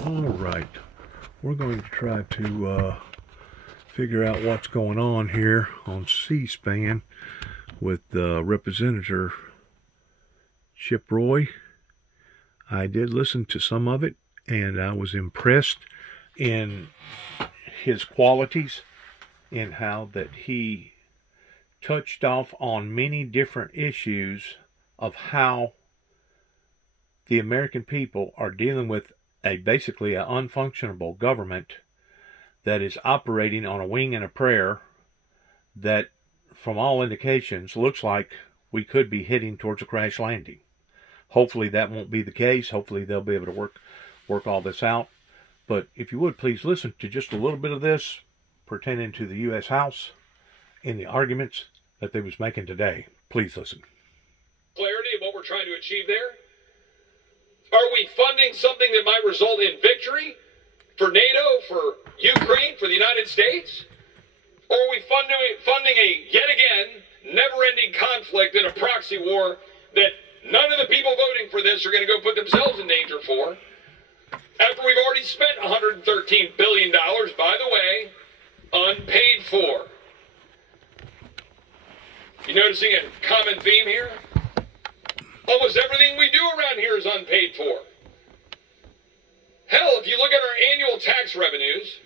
All right, we're going to try to figure out what's going on here on C-SPAN with Representative Chip Roy. I did listen to some of it, and I was impressed in his qualities, in how that he touched off on many different issues of how the American people are dealing with basically an unfunctionable government that is operating on a wing and a prayer, that from all indications looks like we could be heading towards a crash landing. Hopefully that won't be the case. Hopefully they'll be able to work all this out. But if you would, please listen to just a little bit of this pertaining to the U.S. House and the arguments that they was making today. Please listen. Clarity of what we're trying to achieve there. Are we funding something that might result in victory for NATO, for Ukraine, for the United States? Or are we funding a, yet again, never-ending conflict in a proxy war that none of the people voting for this are going to go put themselves in danger for, after we've already spent $113 billion, by the way, unpaid for? You noticing a common theme here? Almost everything we do around here is unpaid for. Hell, if you look at our annual tax revenues,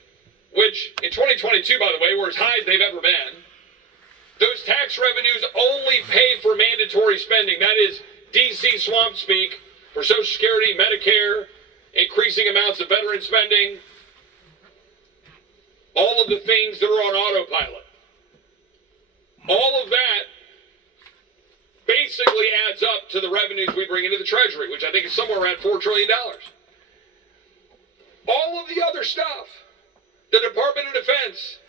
which in 2022, by the way, were as high as they've ever been, those tax revenues only pay for mandatory spending. That is DC swamp speak for Social Security, Medicare, increasing amounts of veteran spending, all of the things that are on autopilot. All of that basically adds up to the revenues we bring into the Treasury, which I think is somewhere around $4 trillion. All of the other stuff, the Department of Defense,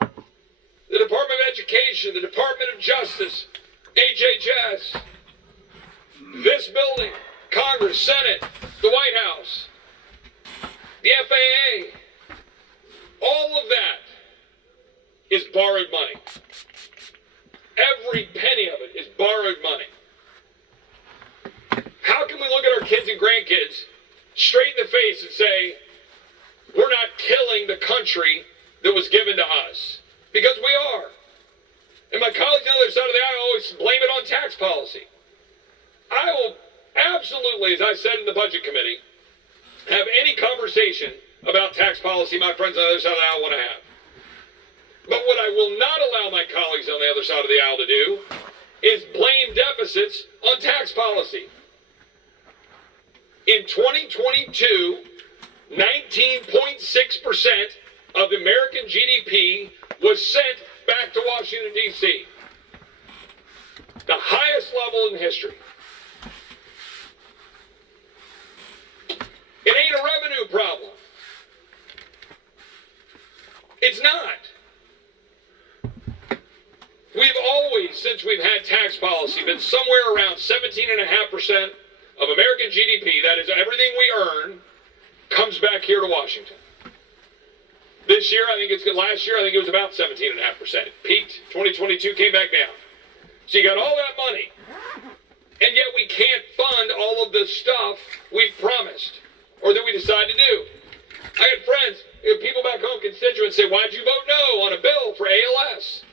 the Department of Education, the Department of Justice, HHS, this building, Congress, Senate, the White House, the FAA, all of that is borrowed money. Every penny of it is borrowed money. How can we look at our kids and grandkids straight in the face and say, we're not killing the country that was given to us? Because we are. And my colleagues on the other side of the aisle always blame it on tax policy. I will absolutely, as I said in the Budget Committee, have any conversation about tax policy my friends on the other side of the aisle want to have. But what I will not allow my colleagues on the other side of the aisle to do is blame deficits on tax policy. In 2022, 19.6% of American GDP was sent back to Washington, D.C. The highest level in history. It ain't a revenue problem. It's not. We've always, since we've had tax policy, been somewhere around 17.5% of American GDP, that is everything we earn, comes back here to Washington. This year, last year, I think it was about 17.5%. It peaked, 2022 came back down. So you got all that money, and yet we can't fund all of the stuff we've promised, or that we decide to do. I had friends, people back home, constituents say, why'd you vote no on a bill for ALS?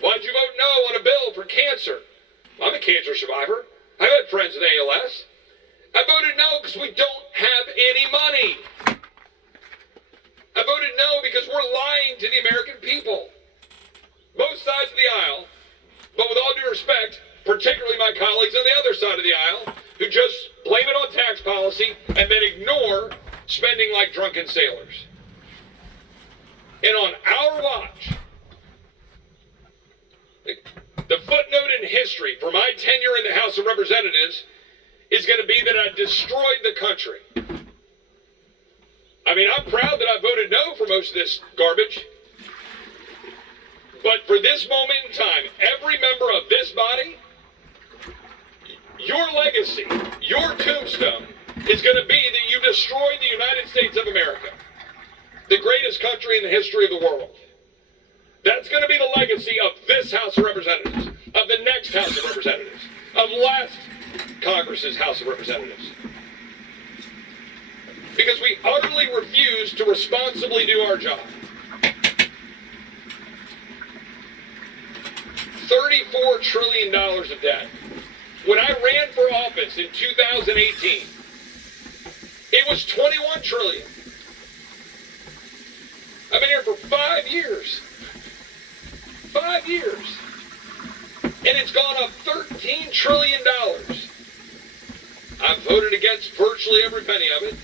Why'd you vote no on a bill for cancer? I'm a cancer survivor. I've had friends with ALS. I voted no because we don't have any money. I voted no because we're lying to the American people. Both sides of the aisle, but with all due respect, particularly my colleagues on the other side of the aisle, who just blame it on tax policy and then ignore spending like drunken sailors. And on our watch, the footnote in history for my tenure in the House of Representatives is going to be that I destroyed the country. I mean, I'm proud that I voted no for most of this garbage. But for this moment in time, every member of this body, your legacy, your tombstone, is going to be that you destroyed the United States of America, the greatest country in the history of the world. That's going to be the legacy of this House of Representatives, of the next House of Representatives, of last Congress's House of Representatives. because we utterly refuse to responsibly do our job. $34 trillion of debt. When I ran for office in 2018, it was $21 trillion. I've been here for 5 years. 5 years. And it's gone up $13 trillion. I've voted against virtually every penny of it.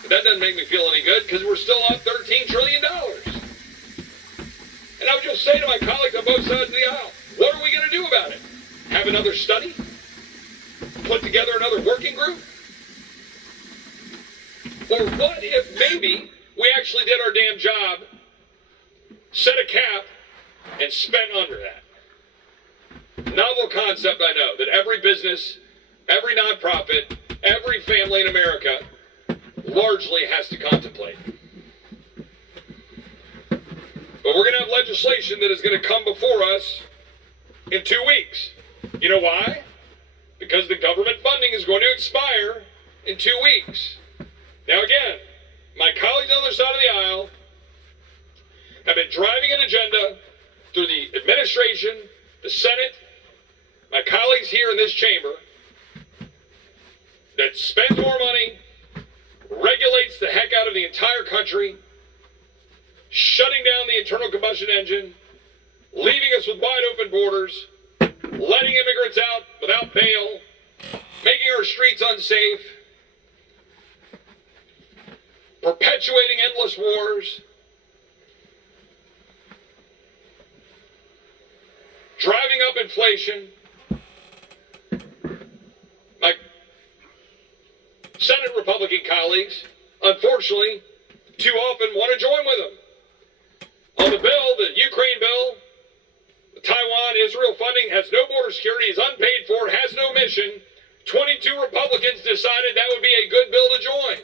But that doesn't make me feel any good because we're still up $13 trillion. And I would just say to my colleagues on both sides of the aisle, what are we going to do about it? Have another study? Put together another working group? Or what if maybe we actually did our damn job, set a cap, and spent under that? Novel concept, I know, that every business, every nonprofit, every family in America largely has to contemplate. But we're going to have legislation that is going to come before us in 2 weeks. You know why? Because the government funding is going to expire in 2 weeks. Now again, my colleagues on the other side of the aisle have been driving an agenda through the administration, the Senate, my colleagues here in this chamber, that spends more money, regulates the heck out of the entire country, shutting down the internal combustion engine, leaving us with wide open borders, letting immigrants out without bail, making our streets unsafe, perpetuating endless wars, driving up inflation. My Senate Republican colleagues, unfortunately, too often want to join with them. On the bill, the Ukraine bill, the Taiwan-Israel funding has no border security, is unpaid for, has no mission. 22 Republicans decided that would be a good bill to join.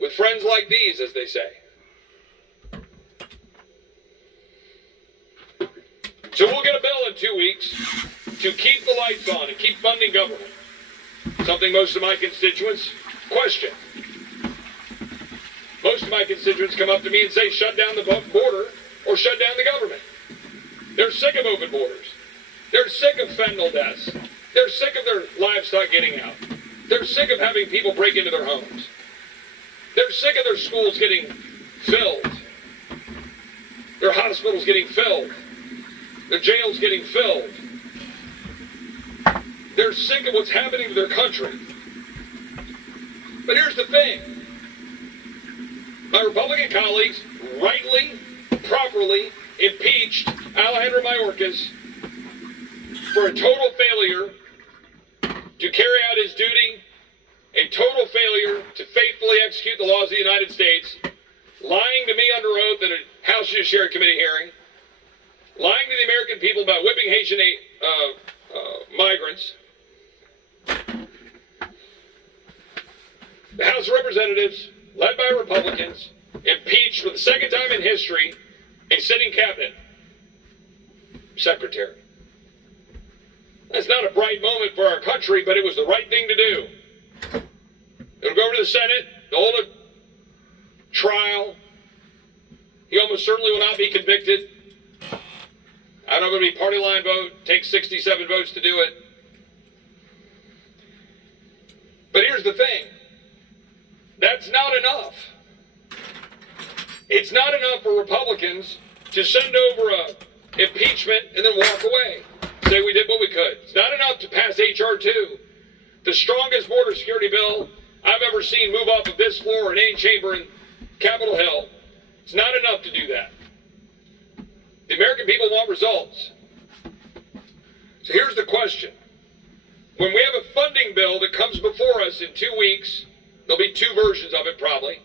With friends like these, as they say. So we'll get a bill in 2 weeks to keep the lights on and keep funding government. Something most of my constituents question. Most of my constituents come up to me and say, shut down the border or shut down the government. They're sick of open borders. They're sick of fentanyl deaths. They're sick of their livestock getting out. They're sick of having people break into their homes. They're sick of their schools getting filled. Their hospitals getting filled. Their jails getting filled. They're sick of what's happening to their country. But here's the thing. My Republican colleagues rightly, properly impeached Alejandro Mayorkas for a total failure to carry out his duty, a total failure to faithfully execute the laws of the United States, lying to me under oath at a House Judiciary Committee hearing, lying to the American people about whipping Haitian migrants. The House of Representatives, led by Republicans, impeached for the second time in history a sitting cabinet secretary. That's not a bright moment for our country, but it was the right thing to do. It'll go over to the Senate, they'll hold a trial. He almost certainly will not be convicted. I don't know if it'll be party line vote, take 67 votes to do it. But here's the thing. That's not enough. It's not enough for Republicans to send over a impeachment and then walk away. Say we did what we could. It's not enough to pass H.R. 2, the strongest border security bill I've ever seen move off of this floor in any chamber in Capitol Hill. It's not enough to do that. The American people want results. So here's the question. When we have a funding bill that comes before us in 2 weeks, there'll be two versions of it probably.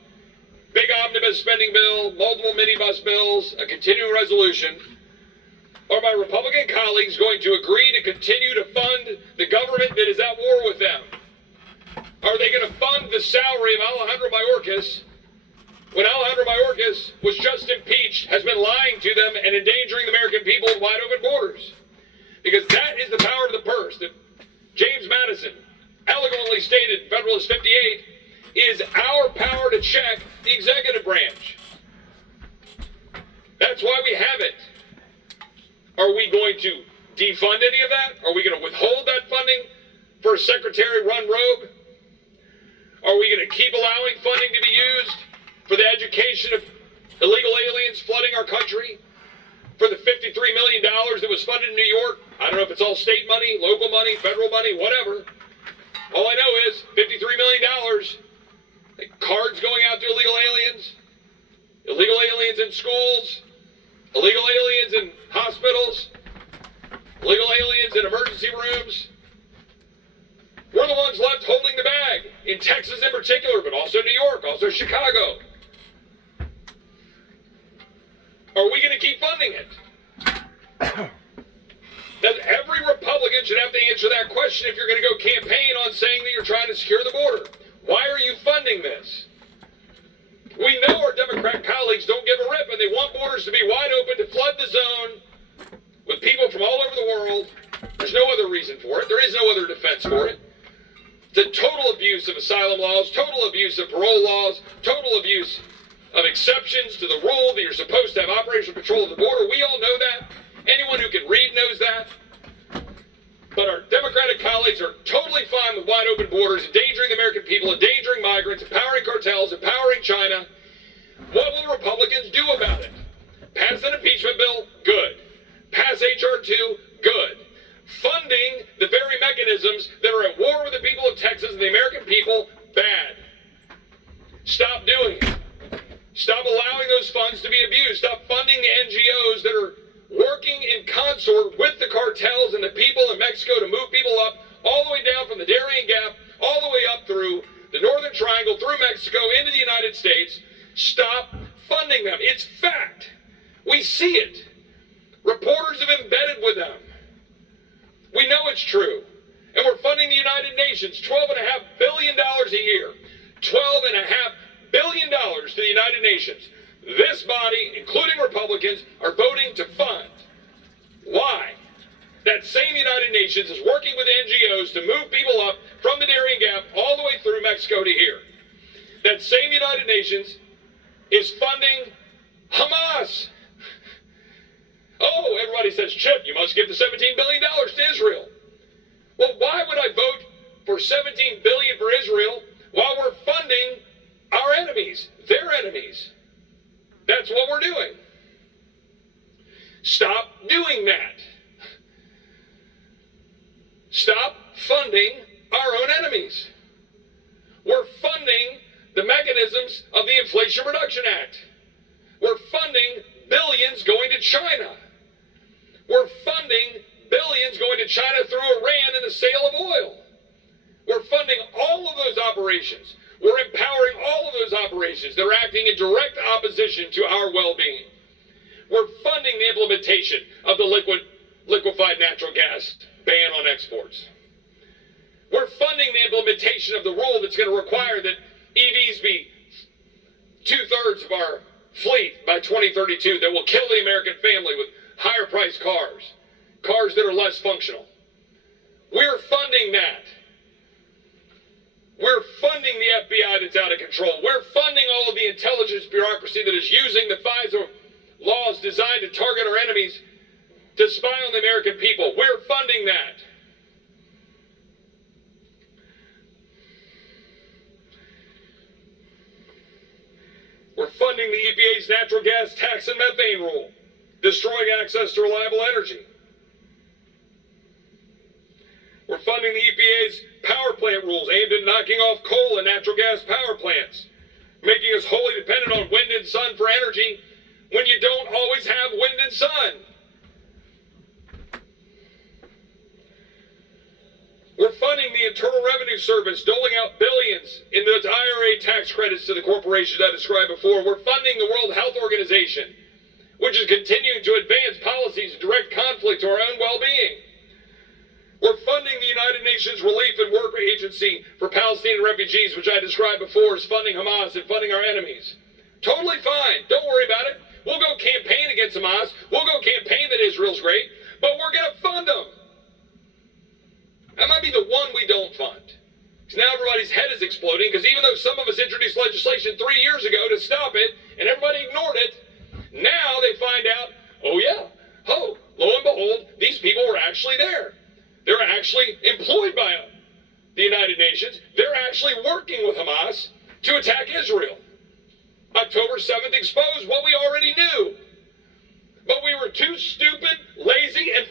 Big omnibus spending bill, multiple minibus bills, a continuing resolution. Are my Republican colleagues going to agree to continue to fund the government that is at war with them? Are they going to fund the salary of Alejandro Mayorkas when Alejandro Mayorkas was just impeached, has been lying to them and endangering the American people with wide open borders? Because that is the power of the purse that James Madison recently stated in Federalist 58, is our power to check the executive branch. That's why we have it. Are we going to defund any of that? Are we going to withhold that funding for a secretary run rogue? Are we going to keep allowing funding to be used for the education of illegal aliens flooding our country? For the $53 million that was funded in New York? I don't know if it's all state money, local money, federal money, whatever. All I know is $53 million. Cards going out to illegal aliens in schools, illegal aliens in hospitals, illegal aliens in emergency rooms. We're the ones left holding the bag, in Texas in particular, but also New York, also Chicago. Are we going to keep funding it? Every Republican should have to answer that question if you're going to go campaign on saying that you're trying to secure the border. Why are you funding this? We know our Democrat colleagues don't give a rip, and they want borders to be wide open to flood the zone with people from all over the world. There's no other reason for it. There is no other defense for it. It's a total abuse of asylum laws, total abuse of parole laws, total abuse of exceptions to the rule that you're supposed to have operational control of the border. We all know that. Anyone who can read knows that. But our Democratic colleagues are totally fine with wide open borders, endangering the American people, endangering migrants, empowering cartels, empowering China. What will Republicans do about it? Pass an impeachment bill? Good. Pass H.R. 2? Good. Funding the very mechanisms that are at war with the people of Texas and the American people? Bad. Stop doing it. Stop allowing those funds to be abused. Stop funding the NGOs that are working in consort with the cartels and the people in Mexico to move people up all the way down from the Darien Gap, all the way up through the Northern Triangle, through Mexico, into the United States. Stop funding them. It's fact. We see it. Reporters have embedded with them. We know it's true. And we're funding the United Nations, $12.5 billion a year. $12.5 billion to the United Nations. This body, including Republicans, are voting to fund. Why? That same United Nations is working with NGOs to move people up from the Darien Gap all the way through Mexico to here. That same United Nations is funding Hamas. Oh, everybody says, Chip, you must give the $17 billion to Israel. Well, why would I vote for $17 billion for Israel while we're funding our enemies, their enemies? That's what we're doing. Stop doing that. Stop funding our own enemies. We're funding the mechanisms of the Inflation Reduction Act. We're funding billions going to China. We're funding billions going to China through Iran and the sale of oil. We're funding all of those operations. We're empowering all of those operations that are acting in direct opposition to our well-being. We're funding the implementation of the liquefied natural gas ban on exports. We're funding the implementation of the rule that's going to require that EVs be 2/3 of our fleet by 2032, that will kill the American family with higher-priced cars, cars that are less functional. We're funding that. We're funding the FBI that's out of control. We're funding all of the intelligence bureaucracy that is using the FISA laws designed to target our enemies to spy on the American people. We're funding that. We're funding the EPA's natural gas tax and methane rule, destroying access to reliable energy. We're funding the EPA's power plant rules aimed at knocking off coal and natural gas power plants, making us wholly dependent on wind and sun for energy when you don't always have wind and sun. We're funding the Internal Revenue Service, doling out billions in those IRA tax credits to the corporations I described before. We're funding the World Health Organization, which is continuing to advance policies in direct conflict to our own well-being. We're funding the United Nations Relief and Work Agency for Palestinian refugees, which I described before as funding Hamas and funding our enemies. Totally fine. Don't worry about it. We'll go campaign against Hamas. We'll go campaign that Israel's great, but we're going to fund them. That might be the one we don't fund. Because now everybody's head is exploding, because even though some of us introduced legislation 3 years ago to stop it, and everybody ignored it, now they find out, oh yeah, lo and behold, these people were actually there. They're actually employed by the United Nations. They're actually working with Hamas to attack Israel. October 7th exposed what we already knew. But we were too stupid, lazy, and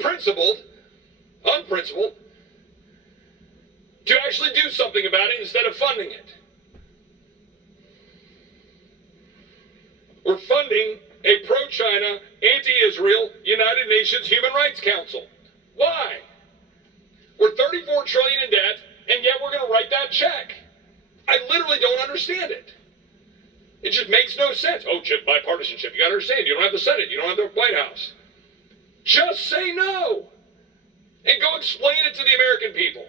unprincipled, to actually do something about it instead of funding it. We're funding a pro-China, anti-Israel, United Nations Human Rights Council. Why? We're $34 trillion in debt, and yet we're going to write that check. I literally don't understand it. It just makes no sense. Oh, bipartisanship. You got to understand. You don't have the Senate. You don't have the White House. Just say no. And go explain it to the American people.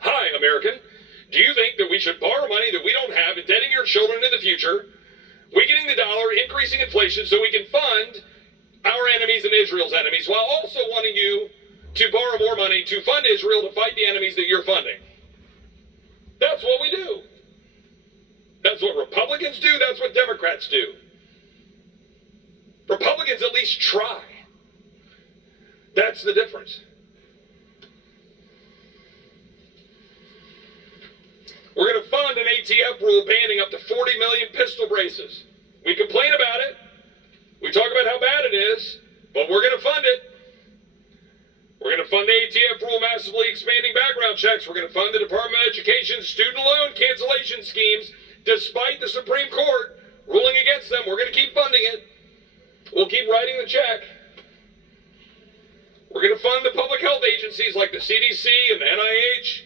Hi, American. Do you think that we should borrow money that we don't have, indebting your children in the future, weakening the dollar, increasing inflation, so we can fund our enemies and Israel's enemies, while also wanting you to borrow more money to fund Israel to fight the enemies that you're funding? That's what we do. That's what Republicans do. That's what Democrats do. Republicans at least try. That's the difference. We're going to fund an ATF rule banning up to 40 million pistol braces. We complain about it. We talk about how bad it is, but we're going to fund it. We're going to fund the ATF rule massively expanding background checks. We're going to fund the Department of Education's student loan cancellation schemes, despite the Supreme Court ruling against them. We're going to keep funding it. We'll keep writing the check. We're going to fund the public health agencies like the CDC and the NIH,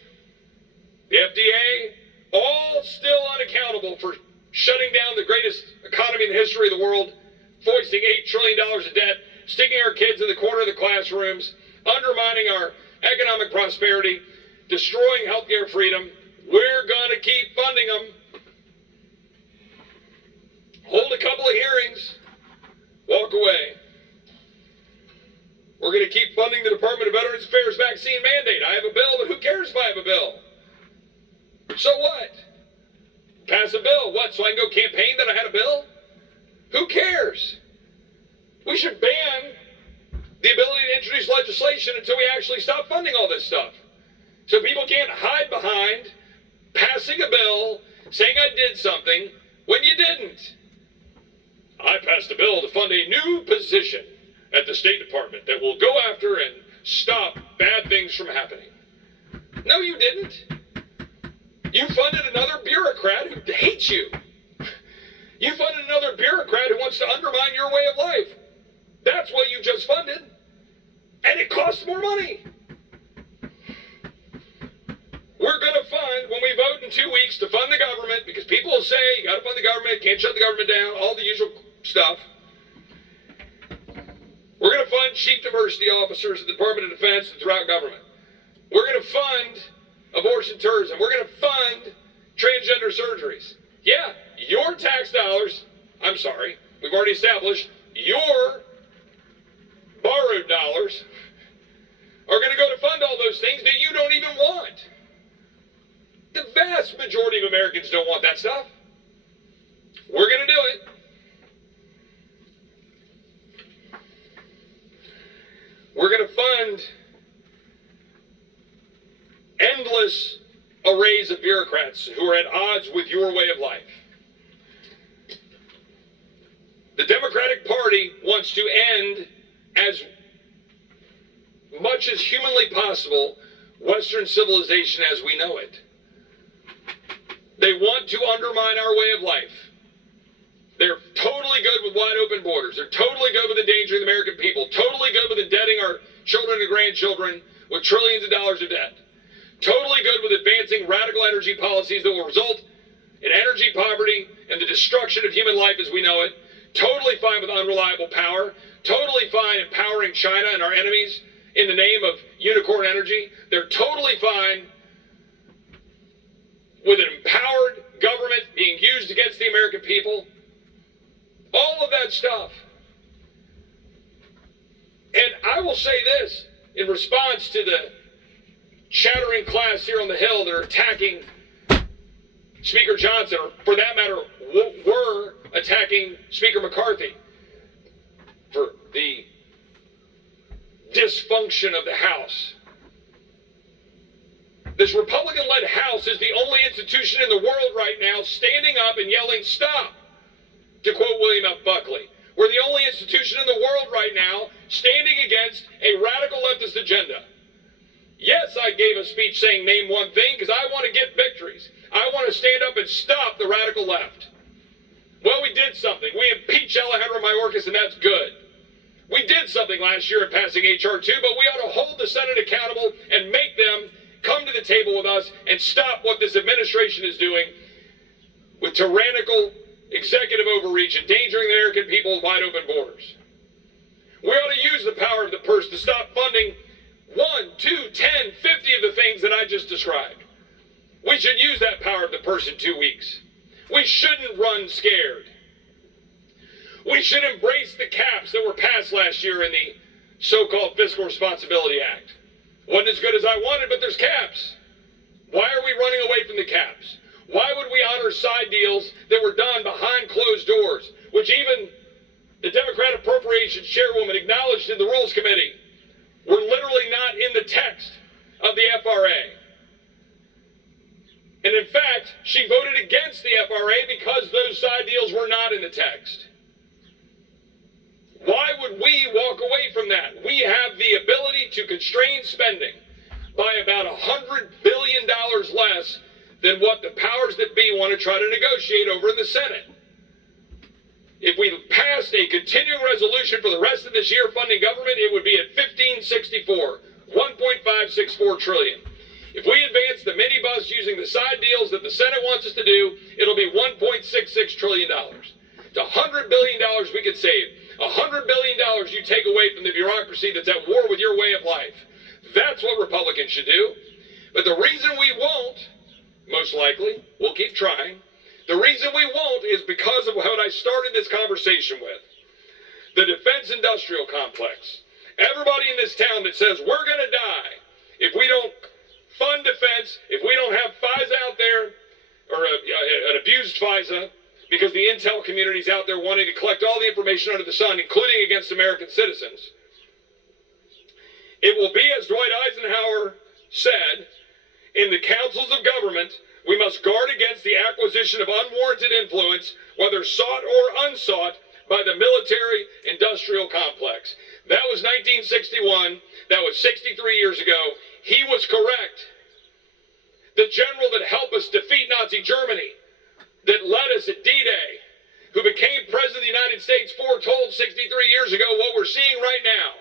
the FDA, all still unaccountable for shutting down the greatest economy in the history of the world, foisting $8 trillion of debt, sticking our kids in the corner of the classrooms, undermining our economic prosperity, destroying healthcare freedom. We're going to keep funding them. Hold a couple of hearings, walk away. We're going to keep funding the Department of Veterans Affairs vaccine mandate. I have a bill, but who cares if I have a bill? So what? Pass a bill. What, so I can go campaign that I had a bill? Who cares? We should ban the ability to introduce legislation until we actually stop funding all this stuff. So people can't hide behind passing a bill, saying I did something, when you didn't. I passed a bill to fund a new position at the State Department that will go after and stop bad things from happening. No, you didn't. You funded another bureaucrat who hates you. You funded another bureaucrat who wants to undermine your way of life. That's what you just funded. And it costs more money. We're going to fund, when we vote in 2 weeks, to fund the government, because people will say, you got to fund the government, can't shut the government down, all the usual stuff. We're going to fund chief diversity officers at the Department of Defense and throughout government. We're going to fund abortion tourism. We're going to fund transgender surgeries. Yeah, your tax dollars, I'm sorry, we've already established, your borrowed dollars are going to go to fund all those things that you don't even want. The vast majority of Americans don't want that stuff. We're going to do it. We're going to fund endless arrays of bureaucrats who are at odds with your way of life. The Democratic Party wants to end, as much as humanly possible, Western civilization as we know it. They want to undermine our way of life. They're totally good with wide open borders. They're totally good with endangering the American people. Totally good with indebting our children and grandchildren with trillions of dollars of debt. Totally good with advancing radical energy policies that will result in energy poverty and the destruction of human life as we know it. Totally fine with unreliable power. Totally fine empowering China and our enemies in the name of unicorn energy. They're totally fine with an empowered government being used against the American people. All of that stuff. And I will say this in response to the chattering class here on the Hill that are attacking Speaker Johnson, or for that matter, were attacking Speaker McCarthy for the dysfunction of the House. This Republican-led House is the only institution in the world right now standing up and yelling, "Stop," to quote William F. Buckley. We're the only institution in the world right now standing against a radical leftist agenda. Yes, I gave a speech saying name one thing because I want to get victories. I want to stand up and stop the radical left. Well, we did something. We impeached Alejandro Mayorkas, and that's good. We did something last year in passing H.R. 2, but we ought to hold the Senate accountable and make them come to the table with us and stop what this administration is doing with tyrannical executive overreach, endangering the American people with wide open borders. We ought to use the power of the purse to stop funding 1, 2, 10, 50 of the things that I just described. We should use that power of the purse in 2 weeks. We shouldn't run scared. We should embrace the caps that were passed last year in the so-called Fiscal Responsibility Act. Wasn't as good as I wanted, but there's caps. Why are we running away from the caps? Why would we honor side deals that were done behind closed doors, which even the Democrat Appropriations Chairwoman acknowledged in the Rules Committee were literally not in the text of the FRA? And in fact, she voted against the FRA because those side deals were not in the text. Why would we walk away from that? We have the ability to constrain spending by about $100 billion less than what the powers that be want to try to negotiate over in the Senate. If we passed a continuing resolution for the rest of this year funding government, it would be at 1564, $1.564 trillion. If we advance the minibus using the side deals that the Senate wants us to do, it'll be $1.66 trillion. It's $100 billion we could save. $100 billion you take away from the bureaucracy that's at war with your way of life. That's what Republicans should do. But the reason we won't, most likely, we'll keep trying, the reason we won't is because of what I started this conversation with. The defense industrial complex. Everybody in this town that says we're going to die if we don't fund defense, if we don't have FISA out there, or an abused FISA, because the intel community's out there wanting to collect all the information under the sun, including against American citizens. It will be, as Dwight Eisenhower said, in the councils of government, we must guard against the acquisition of unwarranted influence, whether sought or unsought, by the military-industrial complex. That was 1961. That was 63 years ago. He was correct. The general that helped us defeat Nazi Germany, that led us at D-Day, who became President of the United States, foretold 63 years ago what we're seeing right now.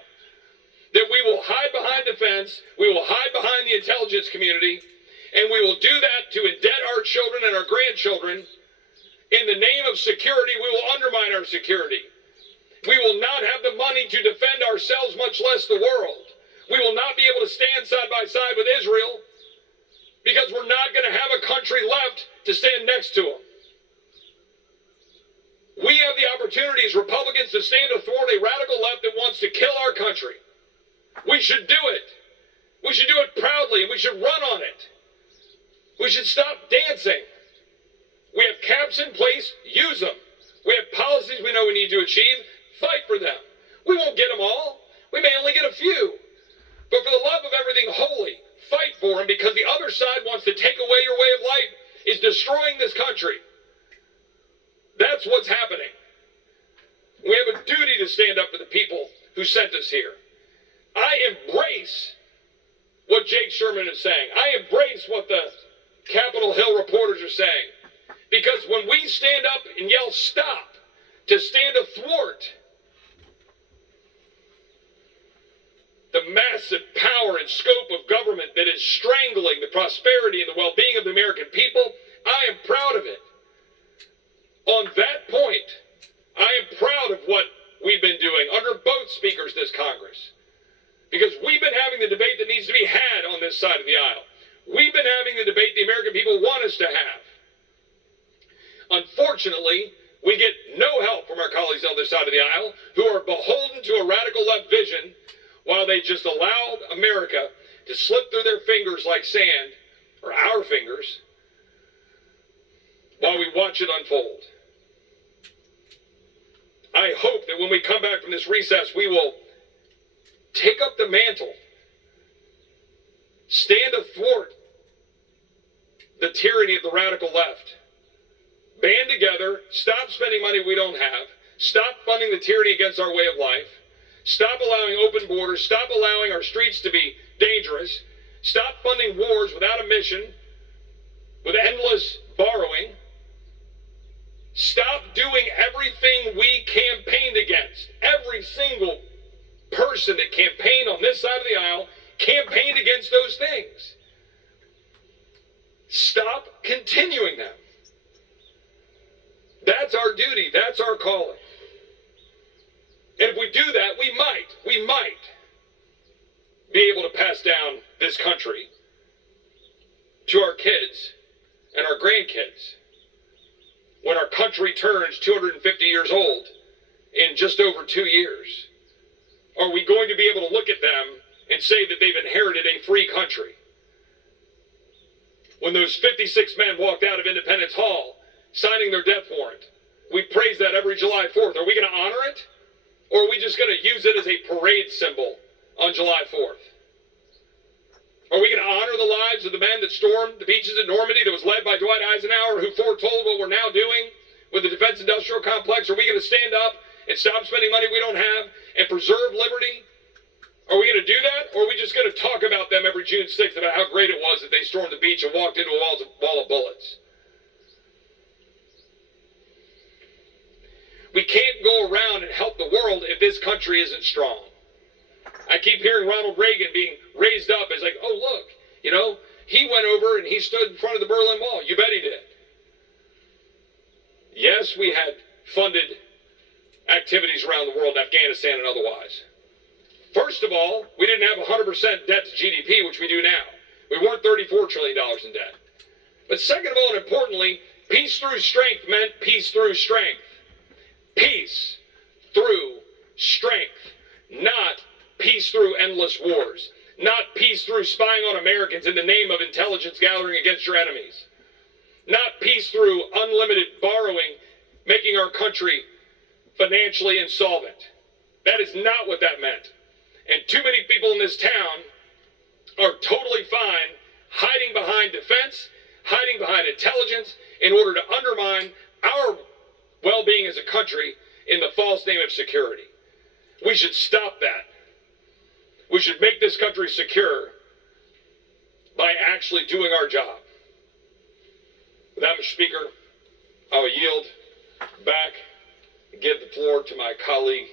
That we will hide behind defense, we will hide behind the intelligence community, and we will do that to indebt our children and our grandchildren. In the name of security, we will undermine our security. We will not have the money to defend ourselves, much less the world. We will not be able to stand side by side with Israel because we're not going to have a country left to stand next to them. We have the opportunity as Republicans to stand athwart a radical left that wants to kill our country. We should do it. We should do it proudly, and we should run on it. We should stop dancing. We have caps in place, use them. We have policies we know we need to achieve, fight for them. We won't get them all. We may only get a few. But for the love of everything holy, fight for them, because the other side wants to take away your way of life, is destroying this country. That's what's happening. We have a duty to stand up for the people who sent us here. I embrace what Jake Sherman is saying. I embrace what the Capitol Hill reporters are saying. Because when we stand up and yell stop, to stand athwart the massive power and scope of government that is strangling the prosperity and the well-being of the American people, I am proud of it. On that point, I am proud of what we've been doing under both speakers this Congress. Because we've been having the debate that needs to be had on this side of the aisle. We've been having the debate the American people want us to have. Unfortunately, we get no help from our colleagues on the other side of the aisle who are beholden to a radical left vision while they just allowed America to slip through their fingers like sand, or our fingers, while we watch it unfold. I hope that when we come back from this recess, we will take up the mantle, stand athwart the tyranny of the radical left, band together, stop spending money we don't have, stop funding the tyranny against our way of life, stop allowing open borders, stop allowing our streets to be dangerous, stop funding wars without a mission, with endless borrowing, stop doing everything we campaigned against. Every single person that campaigned on this side of the aisle campaigned against those things. Stop continuing them. That's our duty. That's our calling. And if we do that, we might be able to pass down this country to our kids and our grandkids when our country turns 250 years old in just over 2 years. Are we going to be able to look at them and say that they've inherited a free country? When those 56 men walked out of Independence Hall signing their death warrant, we praise that every July 4th. Are we going to honor it? Or are we just going to use it as a parade symbol on July 4th? Are we going to honor the lives of the men that stormed the beaches at Normandy that was led by Dwight Eisenhower, who foretold what we're now doing with the defense industrial complex? Are we going to stand up and stop spending money we don't have and preserve liberty? Are we going to do that? Or are we just going to talk about them every June 6th about how great it was that they stormed the beach and walked into a wall of bullets? We can't go around and help the world if this country isn't strong. I keep hearing Ronald Reagan being raised up as like, oh, look, you know, he went over and he stood in front of the Berlin Wall. You bet he did. Yes, we had funded activities around the world, Afghanistan and otherwise. First of all, we didn't have 100% debt to GDP, which we do now. We weren't $34 trillion in debt. But second of all, and importantly, peace through strength meant peace through strength. Peace through strength, not peace through endless wars, not peace through spying on Americans in the name of intelligence gathering against your enemies, not peace through unlimited borrowing, making our country financially insolvent. That is not what that meant. And too many people in this town are totally fine hiding behind defense, hiding behind intelligence in order to undermine our well-being as a country in the false name of security. We should stop that. We should make this country secure by actually doing our job. With that, Mr. Speaker, I will yield back and give the floor to my colleague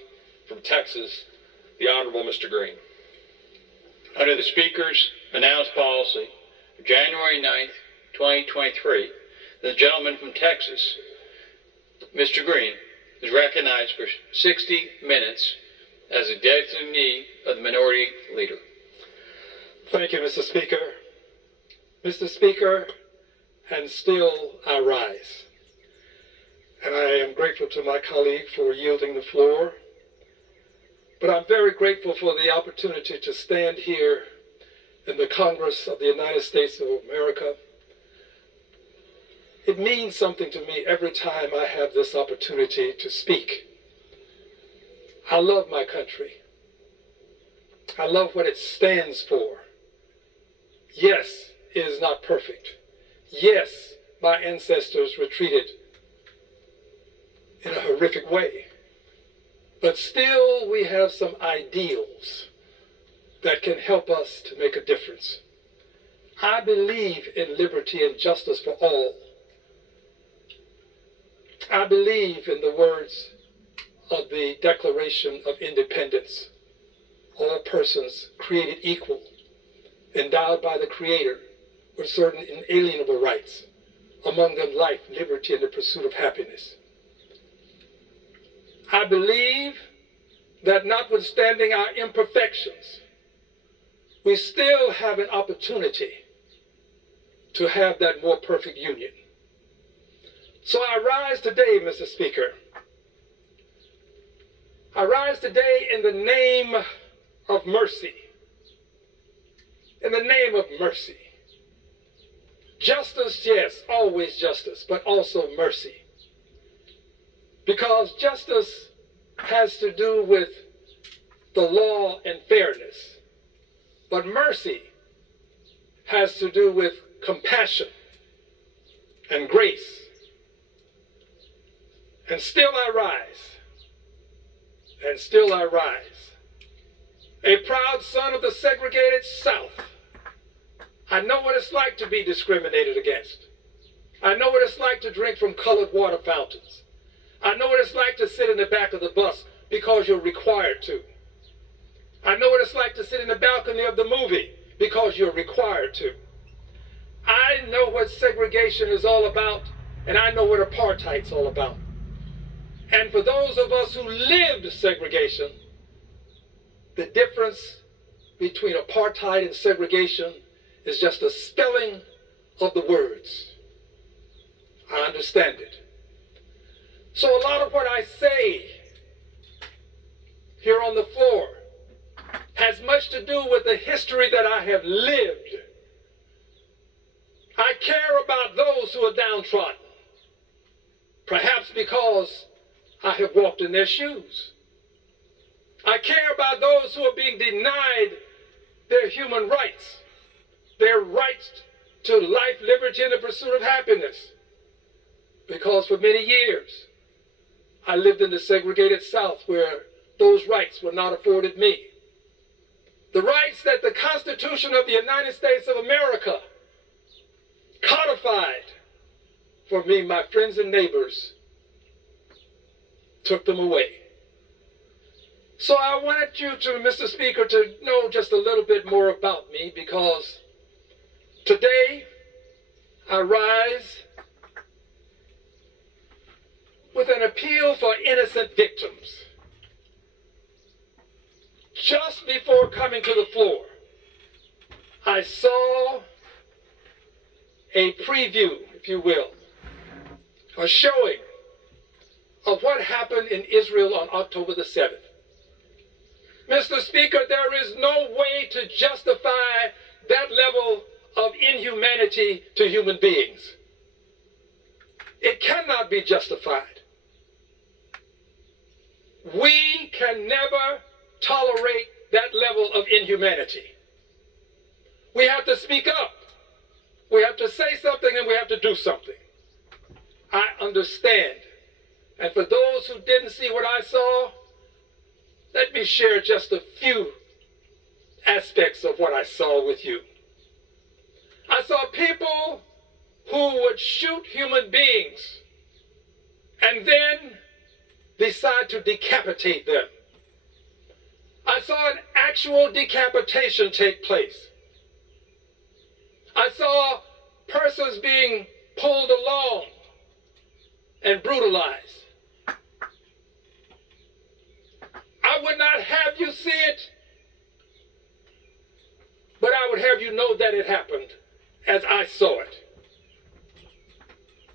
from Texas, the Honorable Mr. Green. Under the Speaker's announced policy of January 9th, 2023, the gentleman from Texas, Mr. Green, is recognized for 60 minutes as a designee of the Minority Leader. Thank you, Mr. Speaker. Mr. Speaker, and still I rise. And I am grateful to my colleague for yielding the floor. But I'm very grateful for the opportunity to stand here in the Congress of the United States of America. It means something to me every time I have this opportunity to speak. I love my country. I love what it stands for. Yes, it is not perfect. Yes, my ancestors retreated in a horrific way. But still, we have some ideals that can help us to make a difference. I believe in liberty and justice for all. I believe in the words of the Declaration of Independence. All persons created equal, endowed by the Creator with certain inalienable rights, among them life, liberty, and the pursuit of happiness. I believe that notwithstanding our imperfections, we still have an opportunity to have that more perfect union. So I rise today, Mr. Speaker. I rise today in the name of mercy. in the name of mercy. Justice, yes, always justice, but also mercy. Because justice has to do with the law and fairness, but mercy has to do with compassion and grace. And still I rise, and still I rise. A proud son of the segregated South. I know what it's like to be discriminated against. I know what it's like to drink from colored water fountains. I know what it's like to sit in the back of the bus because you're required to. I know what it's like to sit in the balcony of the movie because you're required to. I know what segregation is all about, and I know what apartheid's all about. And for those of us who lived segregation, the difference between apartheid and segregation is just a spelling of the words. I understand it. So a lot of what I say here on the floor has much to do with the history that I have lived. I care about those who are downtrodden, perhaps because I have walked in their shoes. I care about those who are being denied their human rights, their rights to life, liberty, and the pursuit of happiness. Because for many years, I lived in the segregated South where those rights were not afforded me. The rights that the Constitution of the United States of America codified for me, my friends and neighbors, took them away. So I wanted you to, Mr. Speaker, to know just a little bit more about me, because today I rise with an appeal for innocent victims. Just before coming to the floor, I saw a preview, if you will, a showing of what happened in Israel on October the 7th. Mr. Speaker, there is no way to justify that level of inhumanity to human beings. It cannot be justified. We can never tolerate that level of inhumanity. We have to speak up. We have to say something, and we have to do something. I understand. And for those who didn't see what I saw, let me share just a few aspects of what I saw with you. I saw people who would shoot human beings and then decide to decapitate them. I saw an actual decapitation take place. I saw persons being pulled along and brutalized. I would not have you see it, but I would have you know that it happened as I saw it.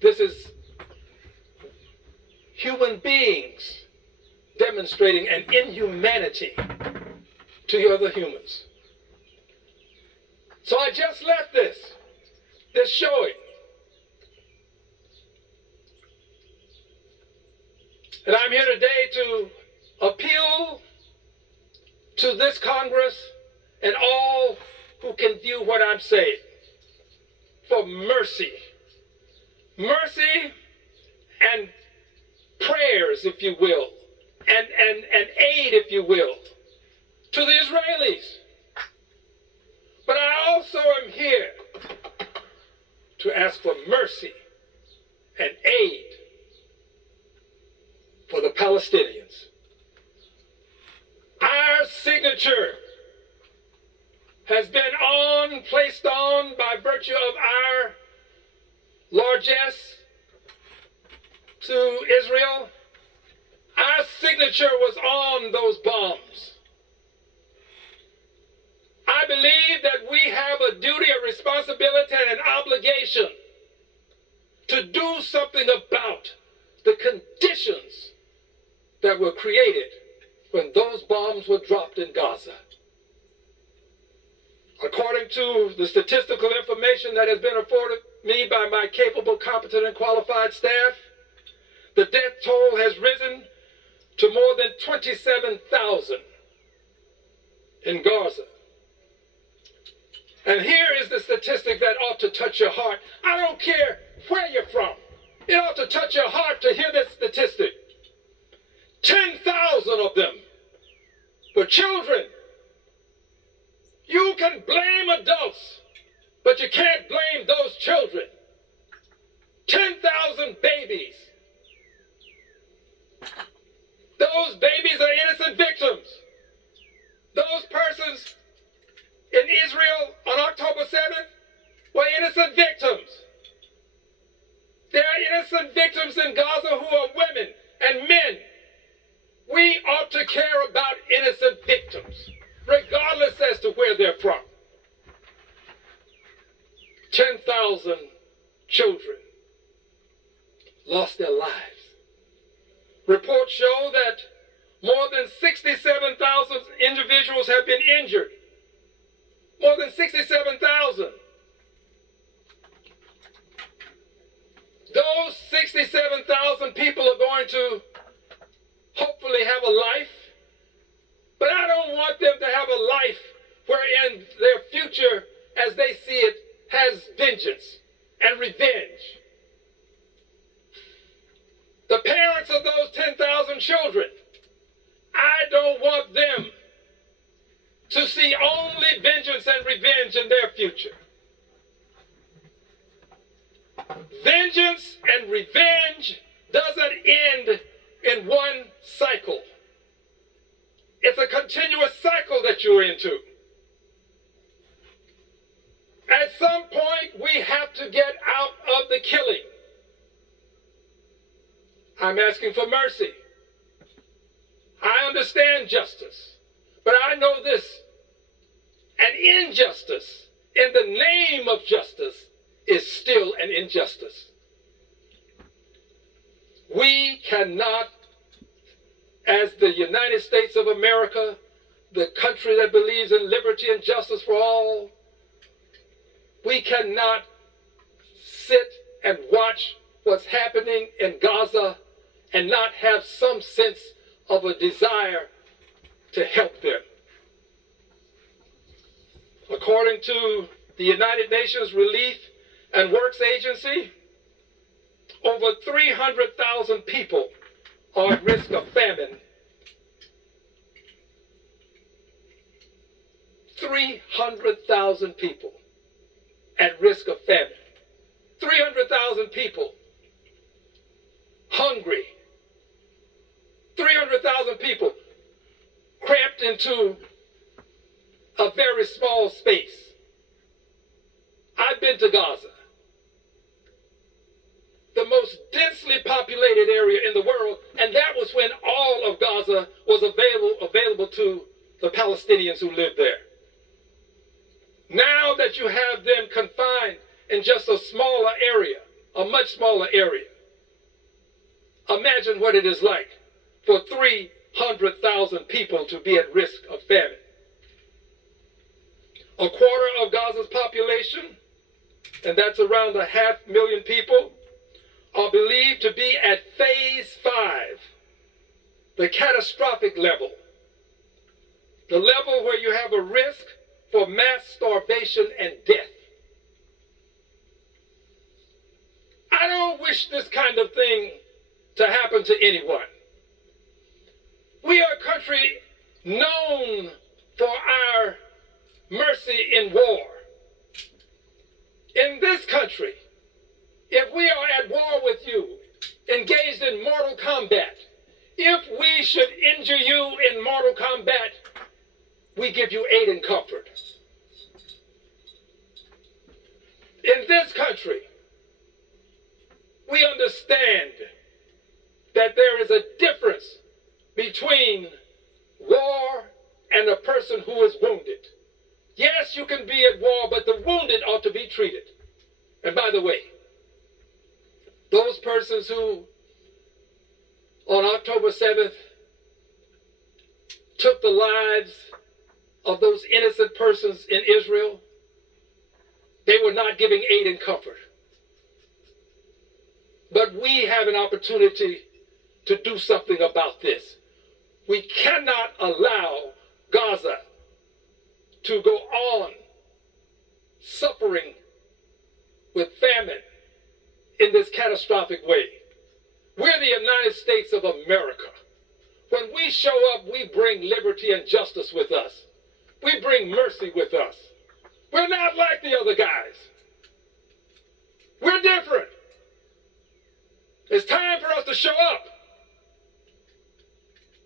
This is human beings demonstrating an inhumanity to the other humans. So I just left this showing. And I'm here today to appeal to this Congress and all who can view what I'm saying for mercy. Mercy and prayers, if you will, and aid, if you will, to the Israelis. But I also am here to ask for mercy and aid for the Palestinians. Our signature has been placed on by virtue of our largesse to Israel. Our signature was on those bombs. I believe that we have a duty, a responsibility, and an obligation to do something about the conditions that were created when those bombs were dropped in Gaza. According to the statistical information that has been afforded me by my capable, competent, and qualified staff, the death toll has risen to more than 27,000 in Gaza. And here is the statistic that ought to touch your heart. I don't care where you're from. It ought to touch your heart to hear this statistic. 10,000 of them were children. You can blame adults, but you can't blame those children. 10,000 babies. Those babies are innocent victims. Those persons in Israel on October 7th were innocent victims. There are innocent victims in Gaza who are women and men. We ought to care about innocent victims, regardless as to where they're from. 10,000 children lost their lives. Reports show that more than 67,000 individuals have been injured. More than 67,000. Those 67,000 people are going to hopefully have a life, but I don't want them to have a life wherein their future, as they see it, has vengeance and revenge. The parents of those 10,000 children, I don't want them to see only vengeance and revenge in their future. Vengeance and revenge doesn't end in one cycle. It's a continuous cycle that you're into. At some point, we have to get out of the killing. I'm asking for mercy. I understand justice, but I know this. An injustice in the name of justice is still an injustice. We cannot, as the United States of America, the country that believes in liberty and justice for all, we cannot sit and watch what's happening in Gaza and not have some sense of a desire to help them. According to the United Nations Relief and Works Agency, over 300,000 people are at risk of famine. 300,000 people at risk of famine. 300,000 people hungry. 300,000 people cramped into a very small space. I've been to Gaza, the most densely populated area in the world, and that was when all of Gaza was available to the Palestinians who lived there. Now that you have them confined in just a smaller area, a much smaller area, imagine what it is like for 300,000 people to be at risk of famine. A quarter of Gaza's population, and that's around 500,000 people, are believed to be at phase 5, the catastrophic level, the level where you have a risk for mass starvation and death. I don't wish this kind of thing to happen to anyone. We are a country known for our mercy in war. In this country, if we are at war with you, engaged in mortal combat, if we should injure you in mortal combat, we give you aid and comfort. In this country, we understand that there is a difference between war and a person who is wounded. Yes, you can be at war, but the wounded ought to be treated. And by the way, those persons who on October 7th took the lives of those innocent persons in Israel, they were not giving aid and comfort. But we have an opportunity to do something about this. We cannot allow Gaza to go on suffering with famine in this catastrophic way. We're the United States of America. When we show up, we bring liberty and justice with us. We bring mercy with us. We're not like the other guys. We're different. It's time for us to show up.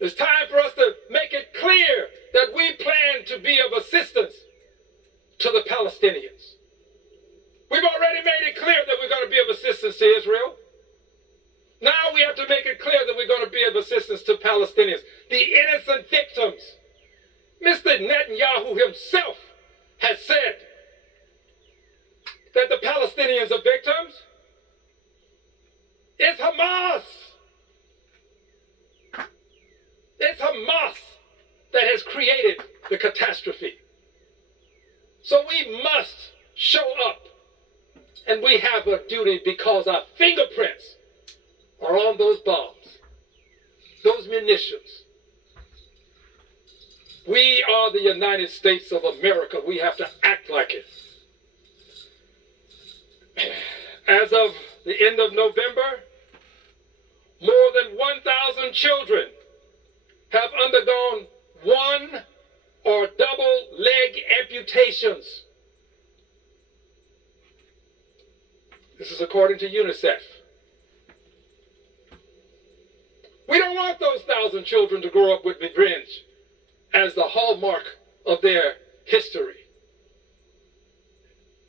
It's time for us to make it clear that we plan to be of assistance to the Palestinians. We've already made it clear that we're going to be of assistance to Israel. Now we have to make it clear that we're going to be of assistance to Palestinians, the innocent victims. Mr. Netanyahu himself has said that the Palestinians are victims. It's Hamas. It's Hamas that has created the catastrophe. So we must show up, and we have a duty because our fingerprints are on those bombs, those munitions. We are the United States of America. We have to act like it. As of the end of November, more than 1,000 children have undergone one or double leg amputations. This is according to UNICEF. We don't want those 1,000 children to grow up with revenge as the hallmark of their history.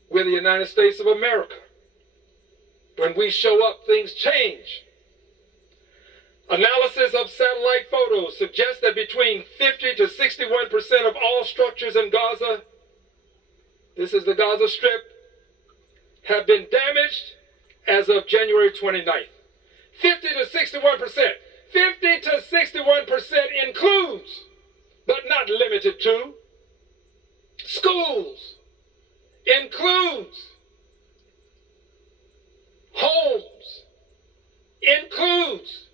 We're the United States of America. When we show up, things change. Analysis of satellite photos suggests that between 50 to 61% of all structures in Gaza, this is the Gaza Strip, have been damaged as of January 29th. 50 to 61%. 50 to 61% includes, but not limited to, schools, includes homes, includes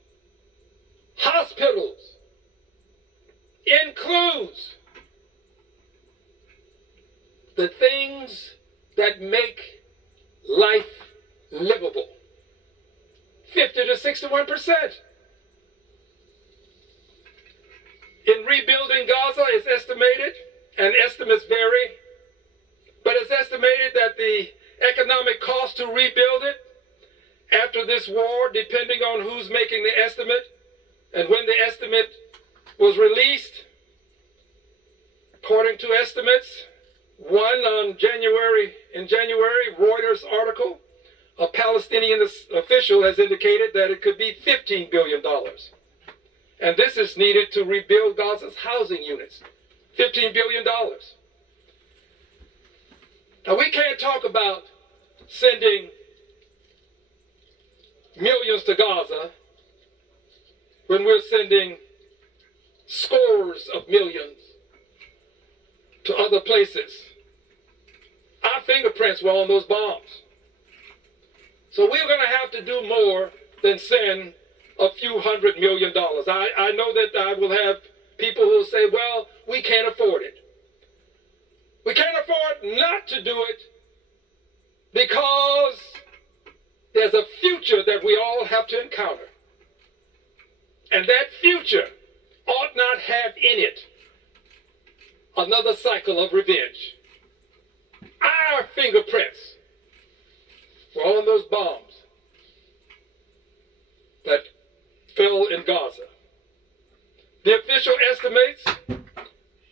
hospitals, includes the things that make life livable. 50 to 61%. In rebuilding Gaza, it's estimated, and estimates vary, but it's estimated that the economic cost to rebuild it after this war, depending on who's making the estimate and when the estimate was released, according to estimates, in January, Reuters article, a Palestinian official has indicated that it could be $15 billion. And this is needed to rebuild Gaza's housing units. $15 billion. Now, we can't talk about sending millions to Gaza when we're sending scores of millions to other places. Our fingerprints were on those bombs. So we're going to have to do more than send a few $100 million. I know that I will have people who will say, well, we can't afford it. We can't afford not to do it because there's a future that we all have to encounter. And that future ought not have in it another cycle of revenge. Our fingerprints were on those bombs that fell in Gaza. The official estimates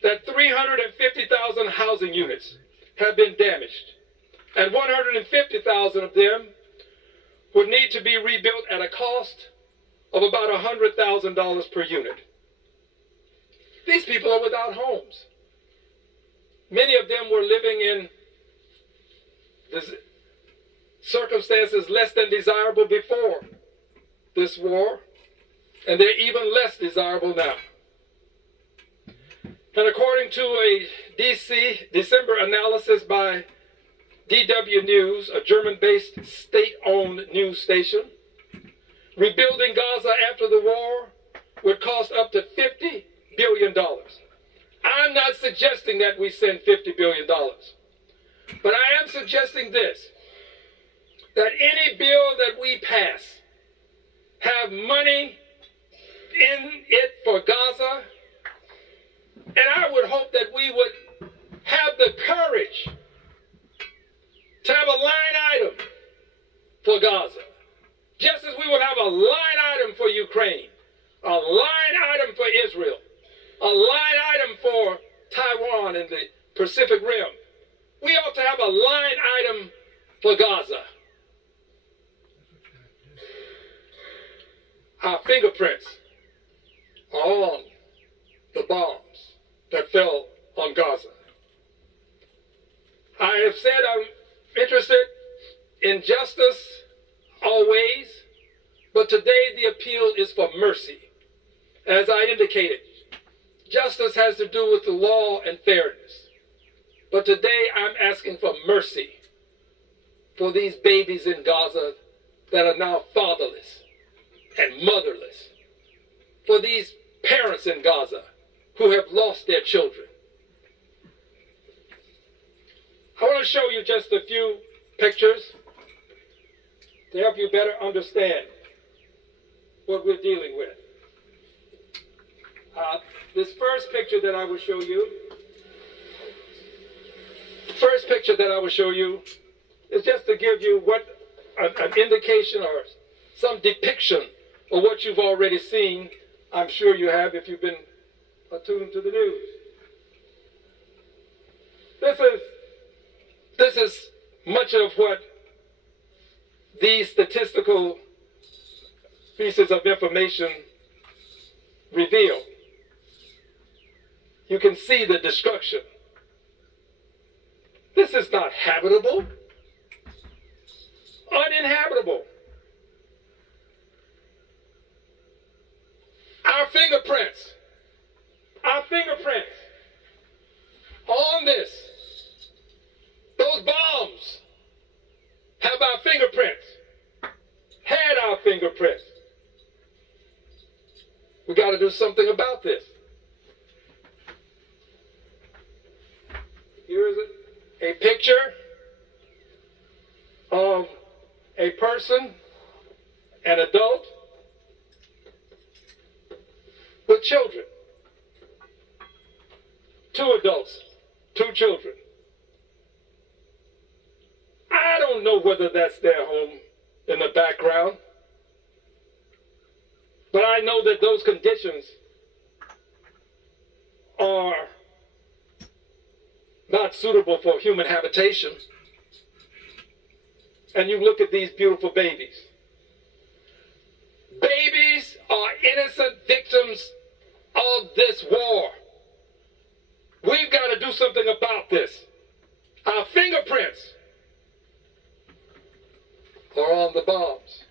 that 350,000 housing units have been damaged, and 150,000 of them would need to be rebuilt at a cost of about $100,000 per unit. These people are without homes. Many of them were living in circumstances less than desirable before this war, and they're even less desirable now. And according to a December analysis by DW News, a German-based state-owned news station, rebuilding Gaza after the war would cost up to $50 billion. I'm not suggesting that we send $50 billion, but I am suggesting this, that any bill that we pass have money in it for Gaza, and I would hope that we would have the courage to have a line item for Gaza, just as we would have a line item for Ukraine, a line item for Israel, a line item for Taiwan and the Pacific Rim. We ought to have a line item for Gaza. Our fingerprints are on the bombs that fell on Gaza. I have said I'm interested in justice always, but today the appeal is for mercy. As I indicated, justice has to do with the law and fairness. But today I'm asking for mercy for these babies in Gaza that are now fatherless and motherless, for these parents in Gaza who have lost their children. I want to show you just a few pictures to help you better understand what we're dealing with. This first picture that I will show you, is just to give you what an indication or some depiction of what you've already seen. I'm sure you have if you've been attuned to the news. This is much of what these statistical pieces of information reveal. You can see the destruction. This is not habitable. Uninhabitable. Our fingerprints on this, those bombs have our fingerprints, had our fingerprints. We got to do something about this. Here is a picture of a person, an adult, with children. 2 adults, 2 children. I don't know whether that's their home in the background, but I know that those conditions are not suitable for human habitation. And you look at these beautiful babies. Babies are innocent victims of this war. We've got to do something about this. Our fingerprints are on the bombs.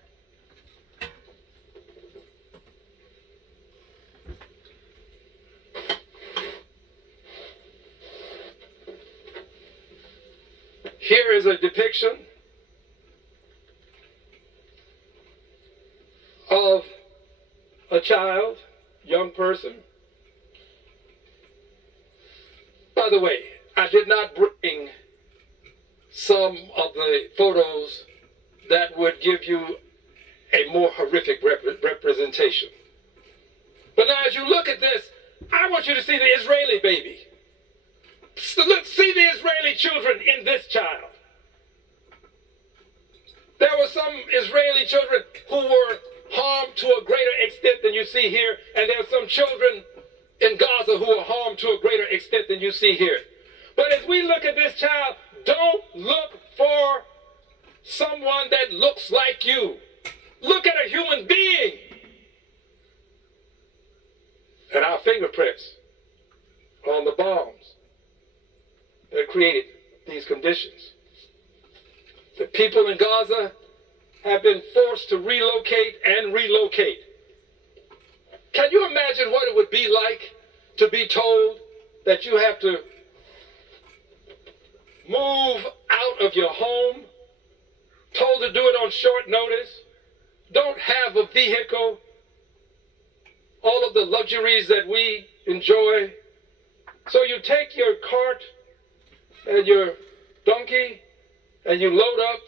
Here is a depiction of a child, young person. By the way, I did not bring some of the photos that would give you a more horrific representation. But now as you look at this, I want you to see the Israeli baby. See the Israeli children in this child. There were some Israeli children who were harmed to a greater extent than you see here, and there are some children in Gaza who are harmed to a greater extent than you see here. But as we look at this child, don't look for someone that looks like you. Look at a human being. And our fingerprints on the bombs that created these conditions. The people in Gaza have been forced to relocate and relocate. Can you imagine what it would be like to be told that you have to move out of your home, told to do it on short notice, don't have a vehicle, all of the luxuries that we enjoy. So you take your cart and your donkey and you load up,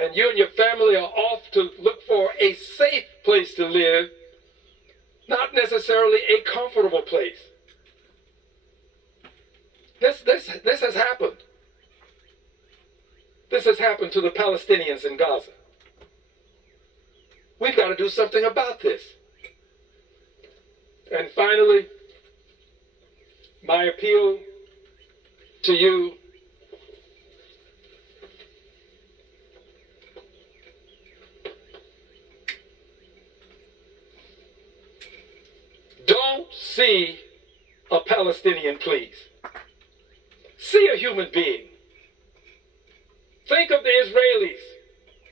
and you and your family are off to look for a safe place to live, not necessarily a comfortable place. This has happened. This has happened to the Palestinians in Gaza. We've got to do something about this. And finally, my appeal to you, don't see a Palestinian, please. See a human being. Think of the Israelis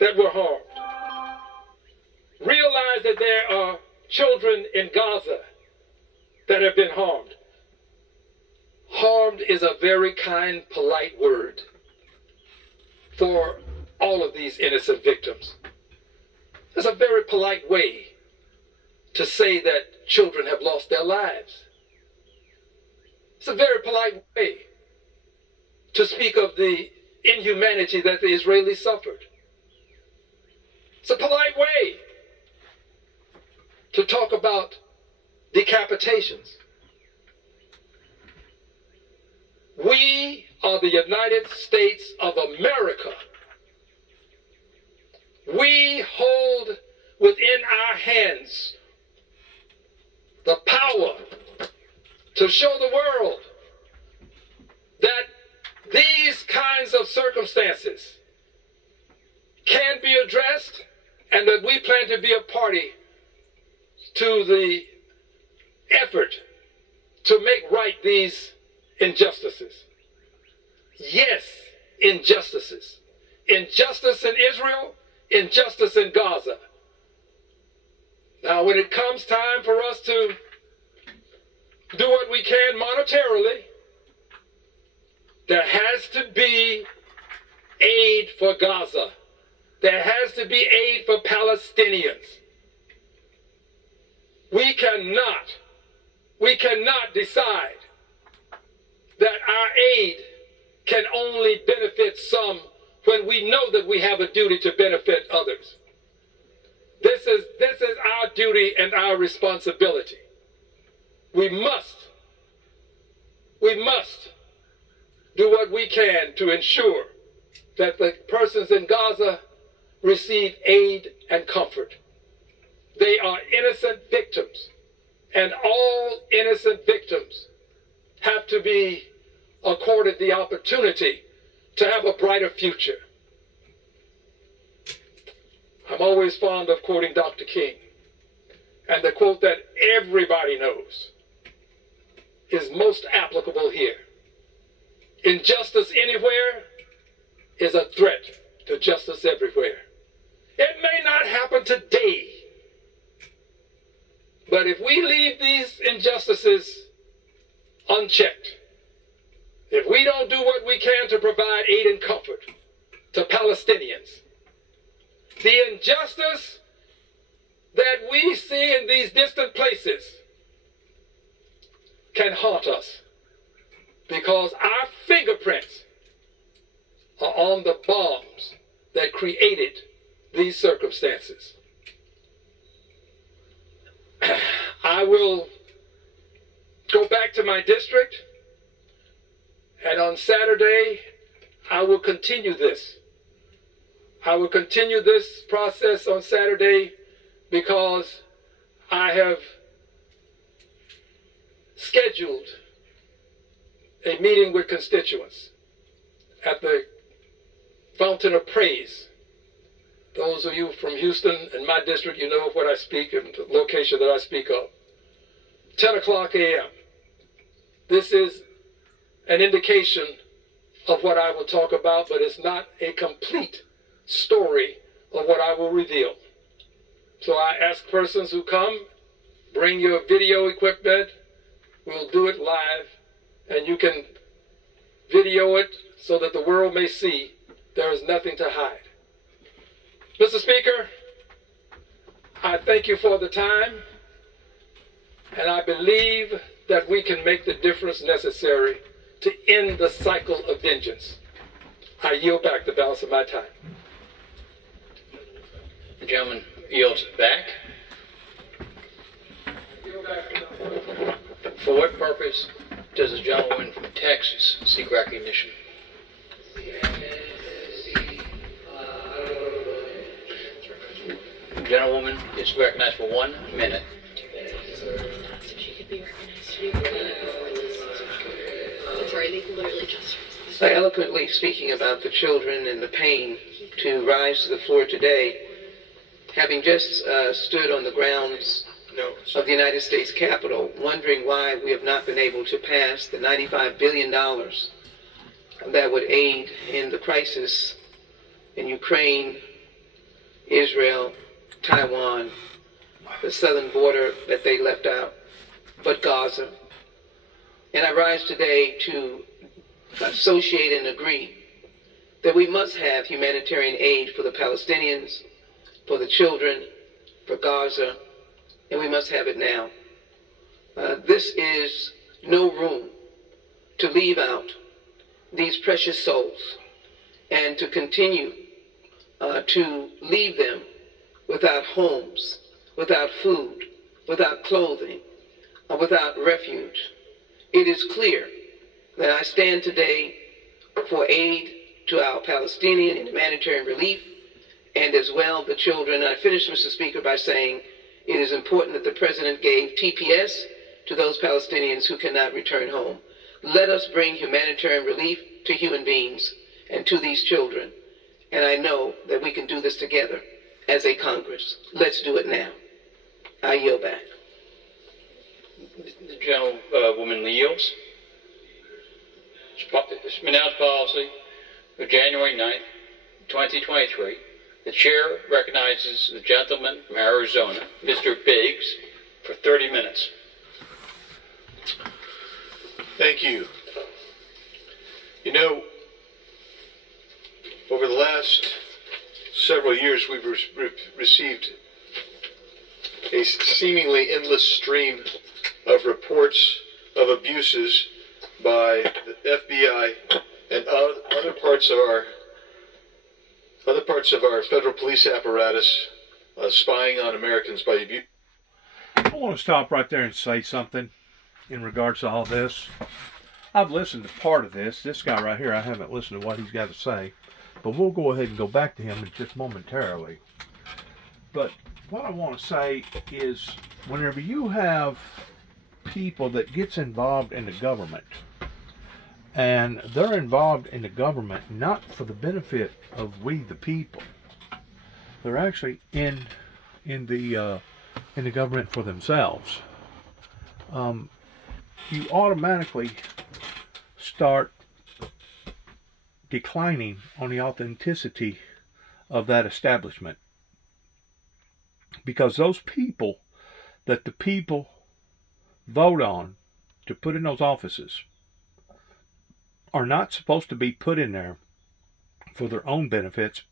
that were harmed. Realize that there are children in Gaza that have been harmed. Harmed is a very kind, polite word for all of these innocent victims. It's a very polite way to say that children have lost their lives. It's a very polite way to speak of the inhumanity that the Israelis suffered. It's a polite way to talk about decapitations. We are the United States of America. We hold within our hands the power to show the world that these kinds of circumstances can be addressed, and that we plan to be a party to the effort to make right these injustices. Yes, injustices. Injustice in Israel, injustice in Gaza. Now, when it comes time for us to do what we can monetarily, there has to be aid for Gaza. There has to be aid for Palestinians. We cannot decide that our aid can only benefit some when we know that we have a duty to benefit others. This is our duty and our responsibility. We must do what we can to ensure that the persons in Gaza receive aid and comfort. They are innocent victims, and all innocent victims have to be accorded the opportunity to have a brighter future. I'm always fond of quoting Dr. King, and the quote that everybody knows is most applicable here. Injustice anywhere is a threat to justice everywhere. It may not happen today, but if we leave these injustices unchecked, if we don't do what we can to provide aid and comfort to Palestinians, the injustice that we see in these distant places can haunt us, because our fingerprints are on the bombs that created these circumstances. I will go back to my district, and on Saturday I will continue this. I will continue this process on Saturday because I have scheduled a meeting with constituents at the Fountain of Praise. Those of you from Houston and my district, you know of what I speak and the location that I speak of. 10 o'clock a.m. This is an indication of what I will talk about, but it's not a complete story of what I will reveal. So I ask persons who come, bring your video equipment. We'll do it live. and you can video it so that the world may see there is nothing to hide. Mr. Speaker, I thank you for the time, and I believe that we can make the difference necessary to end the cycle of vengeance. I yield back the balance of my time. The gentleman yields back. For what purpose does the gentleman from Texas seek recognition? The gentlewoman is recognized for 1 minute. She could be recognized to do before this. That's right, they can literally just. By eloquently speaking about the children and the pain to rise to the floor today, having just stood on the grounds of the United States Capitol, wondering why we have not been able to pass the $95 billion that would aid in the crisis in Ukraine, Israel, Taiwan, the southern border that they left out, but Gaza. And I rise today to associate and agree that we must have humanitarian aid for the Palestinians, for the children, for Gaza, and we must have it now. This is no room to leave out these precious souls and to continue to leave them without homes, without food, without clothing, without refuge. It is clear that I stand today for aid to our Palestinian and humanitarian relief, and as well the children. I finish, Mr. Speaker, by saying it is important that the President gave TPS to those Palestinians who cannot return home. Let us bring humanitarian relief to human beings and to these children. And I know that we can do this together as a Congress. Let's do it now. I yield back. The gentlewoman yields. It's announced policy of January 9th, 2023. The chair recognizes the gentleman from Arizona, Mr. Biggs, for 30 minutes. Thank you. You know, over the last several years, we've received a seemingly endless stream of reports of abuses by the FBI and other parts of our federal police apparatus spying on Americans by abuse. I want to stop right there and say something in regards to all this. I've listened to part of this. This guy right here, I haven't listened to what he's got to say. But we'll go ahead and go back to him just momentarily. But what I want to say is, whenever you have people that gets involved in the government, and they're involved in the government not for the benefit of we the people, they're actually in the government for themselves. You automatically start declining on the authenticity of that establishment, because those people that the people vote on to put in those offices are not supposed to be put in there for their own benefits,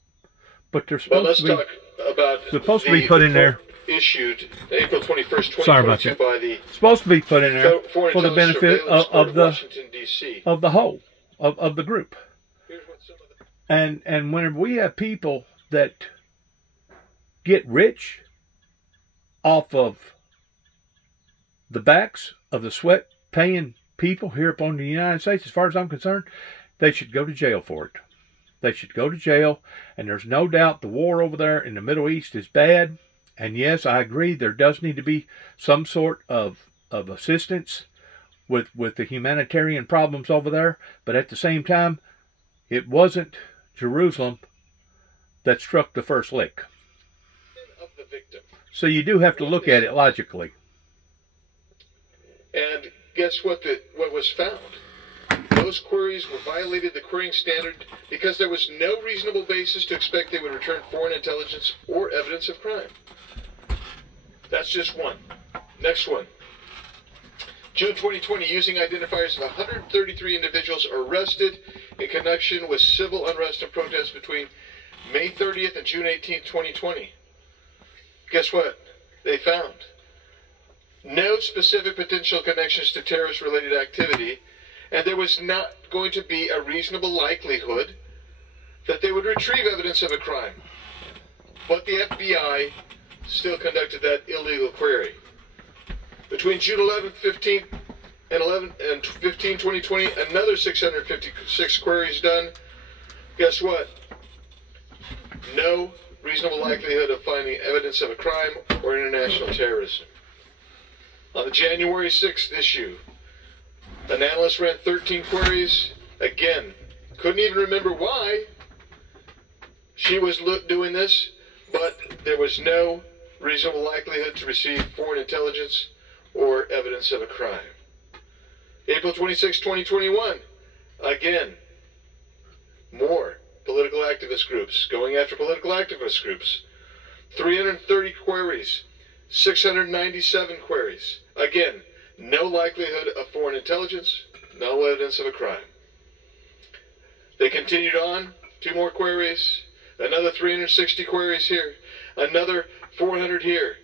but they're supposed to be put in there. Issued April 21st, 2022 by the supposed to be put in there for the benefit of the whole of the group. And whenever we have people that get rich off of the backs of the sweat paying people here upon the United States, as far as I'm concerned, they should go to jail for it. They should go to jail, and there's no doubt the war over there in the Middle East is bad. And yes, I agree, there does need to be some sort of assistance with the humanitarian problems over there. But at the same time, it wasn't Jerusalem that struck the first lick. Of the victim. So you do have to look at it logically. And guess what was found? Those queries were violated the querying standard because there was no reasonable basis to expect they would return foreign intelligence or evidence of crime. That's just one. Next one. June 2020, using identifiers of 133 individuals arrested in connection with civil unrest and protests between May 30th and June 18th, 2020. Guess what? They found no specific potential connections to terrorist-related activity, and there was not going to be a reasonable likelihood that they would retrieve evidence of a crime. But the FBI still conducted that illegal query. Between June 11th, 15th, and 15, 2020, another 656 queries done. Guess what? No reasonable likelihood of finding evidence of a crime or international terrorism. On the January 6th issue, an analyst ran 13 queries. Again, couldn't even remember why she was doing this, but there was no reasonable likelihood to receive foreign intelligence or evidence of a crime. April 26, 2021, again, more political activist groups, going after political activist groups. 330 queries, 697 queries. Again, no likelihood of foreign intelligence, no evidence of a crime. They continued on, 2 more queries, another 360 queries here, another 400 here.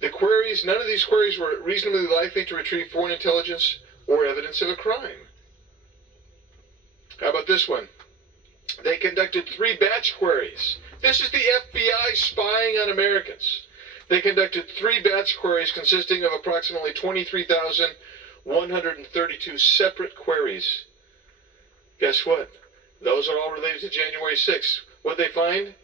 The queries, none of these queries were reasonably likely to retrieve foreign intelligence or evidence of a crime. How about this one? They conducted 3 batch queries. This is the FBI spying on Americans. They conducted 3 batch queries consisting of approximately 23,132 separate queries. Guess what? Those are all related to January 6th. What did they find?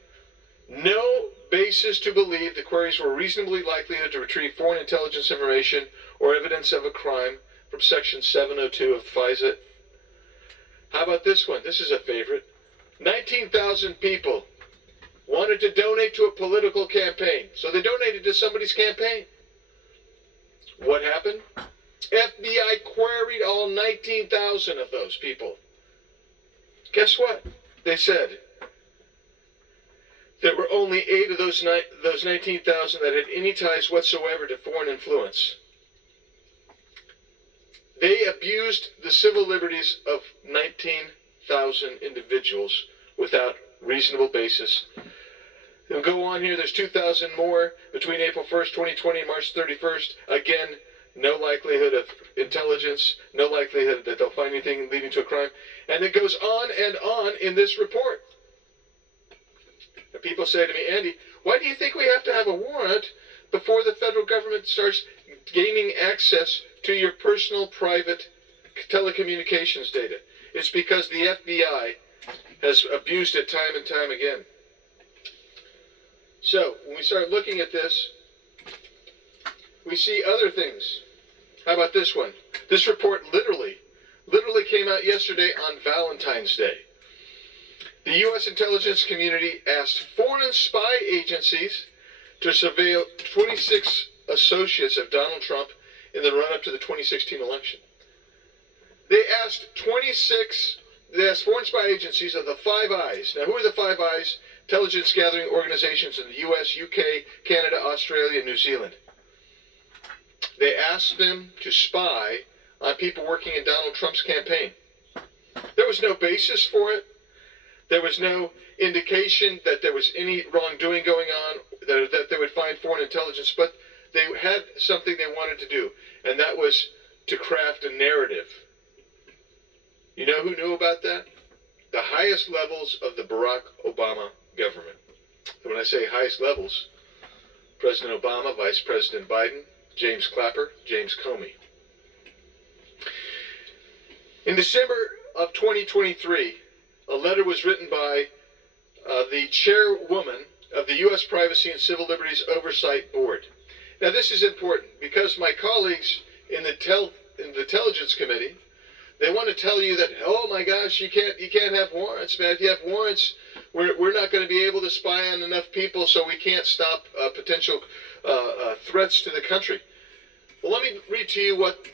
No basis to believe the queries were reasonably likely to retrieve foreign intelligence information or evidence of a crime from Section 702 of FISA. How about this one? This is a favorite. 19,000 people wanted to donate to a political campaign. So they donated to somebody's campaign. What happened? FBI queried all 19,000 of those people. Guess what? They said there were only 8 of those 19,000 that had any ties whatsoever to foreign influence. They abused the civil liberties of 19,000 individuals without reasonable basis. And go on here, there's 2,000 more between April 1st, 2020 and March 31st. Again, no likelihood of intelligence, no likelihood that they'll find anything leading to a crime. And it goes on and on in this report. And people say to me, Andy, why do you think we have to have a warrant before the federal government starts gaining access to your personal private telecommunications data? It's because the FBI has abused it time and time again. So, when we start looking at this, we see other things. How about this one? This report literally came out yesterday on Valentine's Day. The U.S. intelligence community asked foreign spy agencies to surveil 26 associates of Donald Trump in the run-up to the 2016 election. They asked foreign spy agencies of the Five Eyes. Now, who are the Five Eyes? Intelligence gathering organizations in the U.S., UK, Canada, Australia, and New Zealand. They asked them to spy on people working in Donald Trump's campaign. There was no basis for it. There was no indication that there was any wrongdoing going on, that they would find foreign intelligence, but they had something they wanted to do, and that was to craft a narrative. You know who knew about that? The highest levels of the Barack Obama government. And when I say highest levels, President Obama, Vice President Biden, James Clapper, James Comey. In December of 2023, a letter was written by the chairwoman of the U.S. Privacy and Civil Liberties Oversight Board. Now, this is important because my colleagues in the Intelligence Committee, they want to tell you that, oh my gosh, you can't have warrants, man. If you have warrants, we're not going to be able to spy on enough people, so we can't stop potential threats to the country. Well, let me read to you what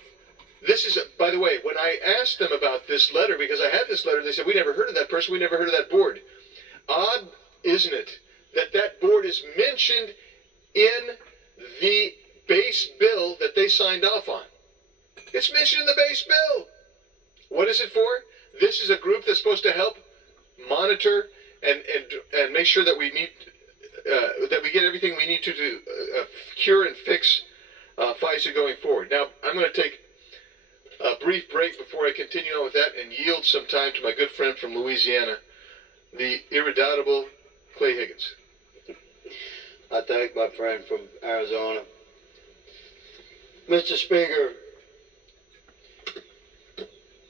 this is. By the way, when I asked them about this letter, because I had this letter, they said, we never heard of that person, we never heard of that board. Odd, isn't it, that that board is mentioned in the base bill that they signed off on. It's mentioned in the base bill. What is it for? This is a group that's supposed to help monitor and make sure that we get everything we need to cure and fix FISA going forward. Now, I'm going to take a brief break before I continue on with that and yield some time to my good friend from Louisiana, the irredoubtable Clay Higgins. I thank my friend from Arizona. Mr. Speaker,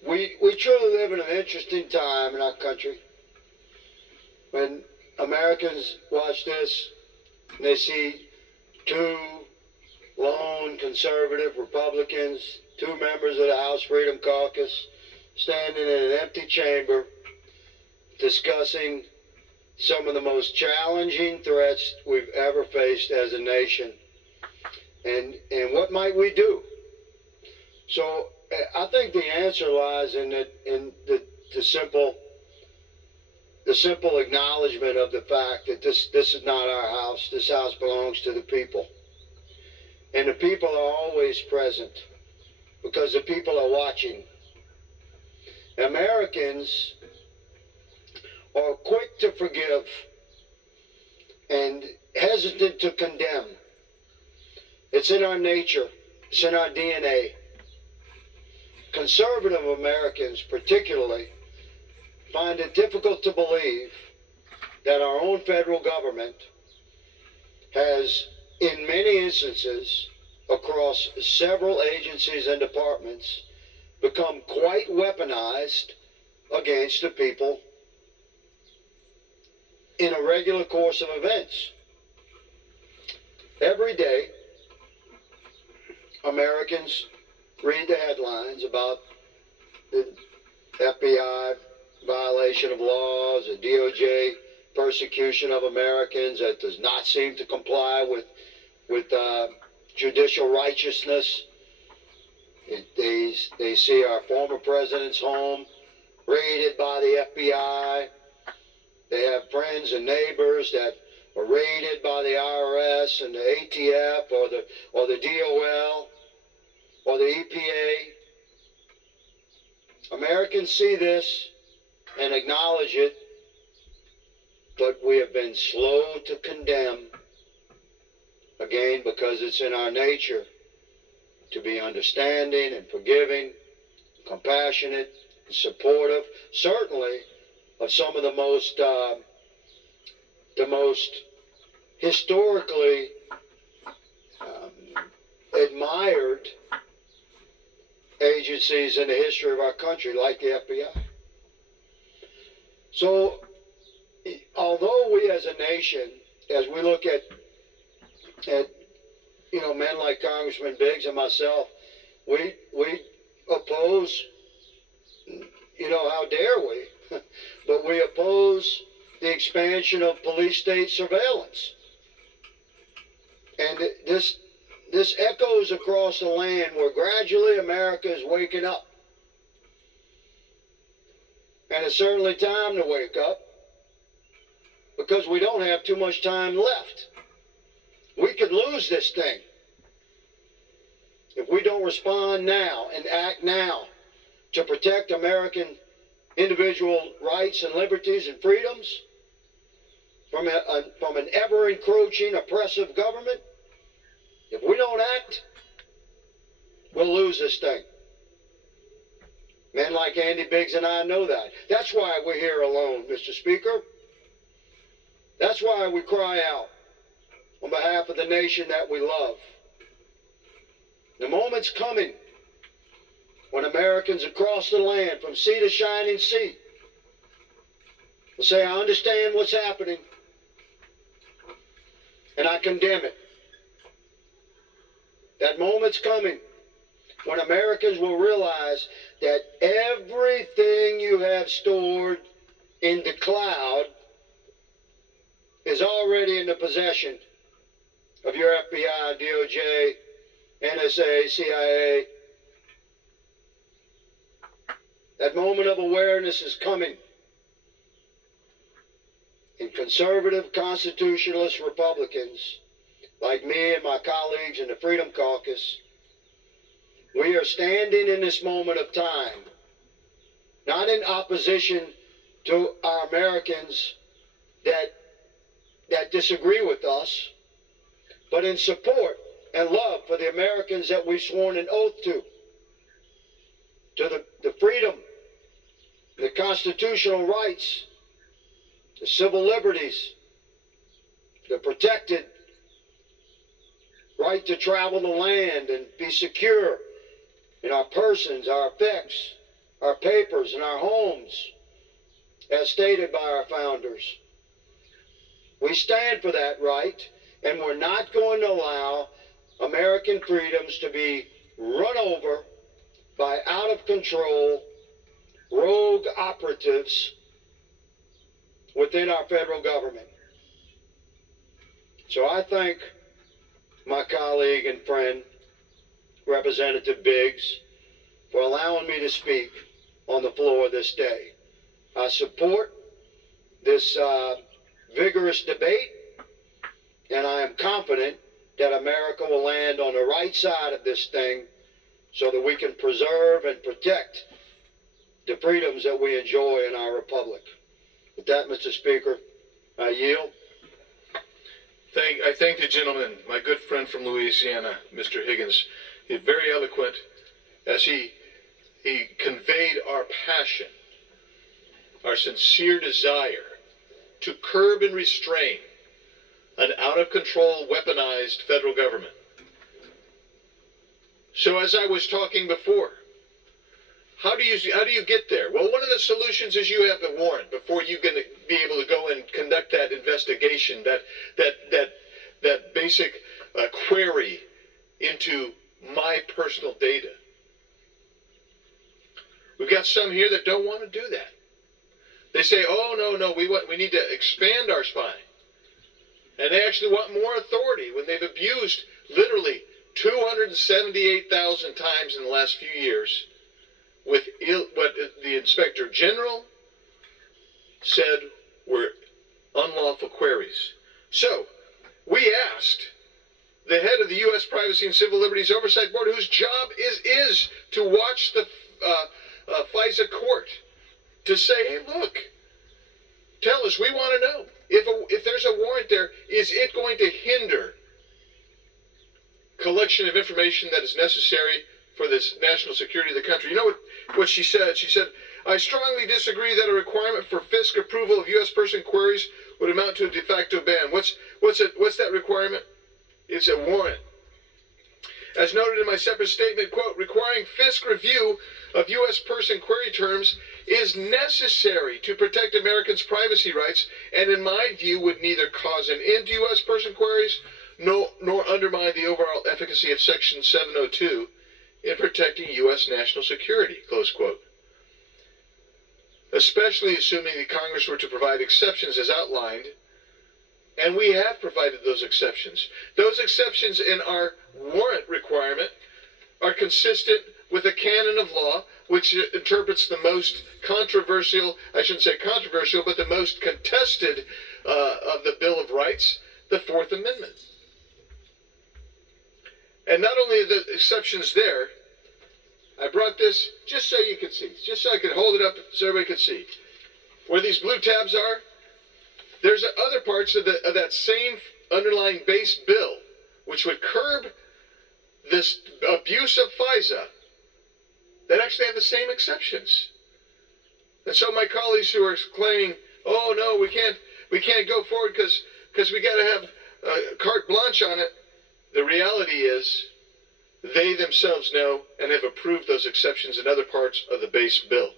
we truly live in an interesting time in our country. When Americans watch this and they see two lone conservative Republicans, two members of the House Freedom Caucus, standing in an empty chamber discussing some of the most challenging threats we've ever faced as a nation. And what might we do? So I think the answer lies in the simple acknowledgement of the fact that this is not our house. This house belongs to the people. And the people are always present because the people are watching. Americans are quick to forgive and hesitant to condemn. It's in our nature. It's in our DNA. Conservative Americans, particularly, find it difficult to believe that our own federal government has, in many instances, across several agencies and departments, become quite weaponized against the people in a regular course of events. Every day, Americans read the headlines about the FBI violation of laws, the DOJ persecution of Americans that does not seem to comply with judicial righteousness. They see our former president's home raided by the FBI. They have friends and neighbors that are raided by the IRS and the ATF or the DOL or the EPA. Americans see this and acknowledge it, but we have been slow to condemn, again, because it's in our nature to be understanding and forgiving, compassionate, and supportive, certainly of some of the most historically admired agencies in the history of our country, like the FBI. So, although we as a nation, as we look at men like Congressman Biggs and myself, we oppose, how dare we, but we oppose the expansion of police state surveillance. And this echoes across the land where gradually America is waking up. And it's certainly time to wake up, because we don't have too much time left. We could lose this thing if we don't respond now and act now to protect American individual rights and liberties and freedoms from an ever-encroaching, oppressive government. If we don't act, we'll lose this thing. Men like Andy Biggs and I know that. That's why we're here alone, Mr. Speaker. That's why we cry out on behalf of the nation that we love. The moment's coming when Americans across the land, from sea to shining sea, will say, I understand what's happening, and I condemn it. That moment's coming when Americans will realize that everything you have stored in the cloud is already in the possession of your FBI, DOJ, NSA, CIA. That moment of awareness is coming. And conservative constitutionalist Republicans like me and my colleagues in the Freedom Caucus, we are standing in this moment of time, not in opposition to our Americans that disagree with us, but in support and love for the Americans that we've sworn an oath to the freedom, the constitutional rights, the civil liberties, the protected right to travel the land and be secure in our persons, our effects, our papers, and our homes, as stated by our founders. We stand for that right, and we're not going to allow American freedoms to be run over by out-of-control rogue operatives within our federal government. So I thank my colleague and friend, Representative Biggs, for allowing me to speak on the floor this day. I support this vigorous debate, and I am confident that America will land on the right side of this thing so that we can preserve and protect the freedoms that we enjoy in our republic. With that, Mr. Speaker, I yield. I thank the gentleman, my good friend from Louisiana, Mr. Higgins. He's very eloquent as he conveyed our passion, our sincere desire to curb and restrain an out-of-control, weaponized federal government. So as I was talking before, how do you get there? Well, one of the solutions is you have the warrant before you're going to be able to go and conduct that investigation, that basic query into my personal data. We've got some here that don't want to do that. They say, oh, no, we need to expand our spying. And they actually want more authority when they've abused literally 278,000 times in the last few years with what the Inspector General said were unlawful queries. So, we asked the head of the U.S. Privacy and Civil Liberties Oversight Board, whose job is to watch the FISA court, to say, hey, look, tell us, we want to know. If there's a warrant there, is it going to hinder collection of information that is necessary for this national security of the country? You know what she said? She said, I strongly disagree that a requirement for FISC approval of U.S. person queries would amount to a de facto ban. What's that requirement? It's a warrant. As noted in my separate statement, quote, requiring FISC review of U.S. person query terms is necessary to protect Americans' privacy rights, and in my view would neither cause an end to U.S. person queries nor undermine the overall efficacy of Section 702 in protecting U.S. national security, close quote. Especially assuming that Congress were to provide exceptions as outlined, and we have provided those exceptions. Those exceptions in our warrant requirement are consistent with a canon of law which interprets the most controversial, I shouldn't say controversial, but the most contested of the Bill of Rights, the Fourth Amendment. And not only are the exceptions there, I brought this just so you could see, just so I could hold it up so everybody could see. Where these blue tabs are, there's other parts of that same underlying base bill, which would curb this abuse of FISA, that actually have the same exceptions. And so my colleagues who are claiming, oh no, we can't go forward because we got to have carte blanche on it, the reality is they themselves know and have approved those exceptions in other parts of the base bill.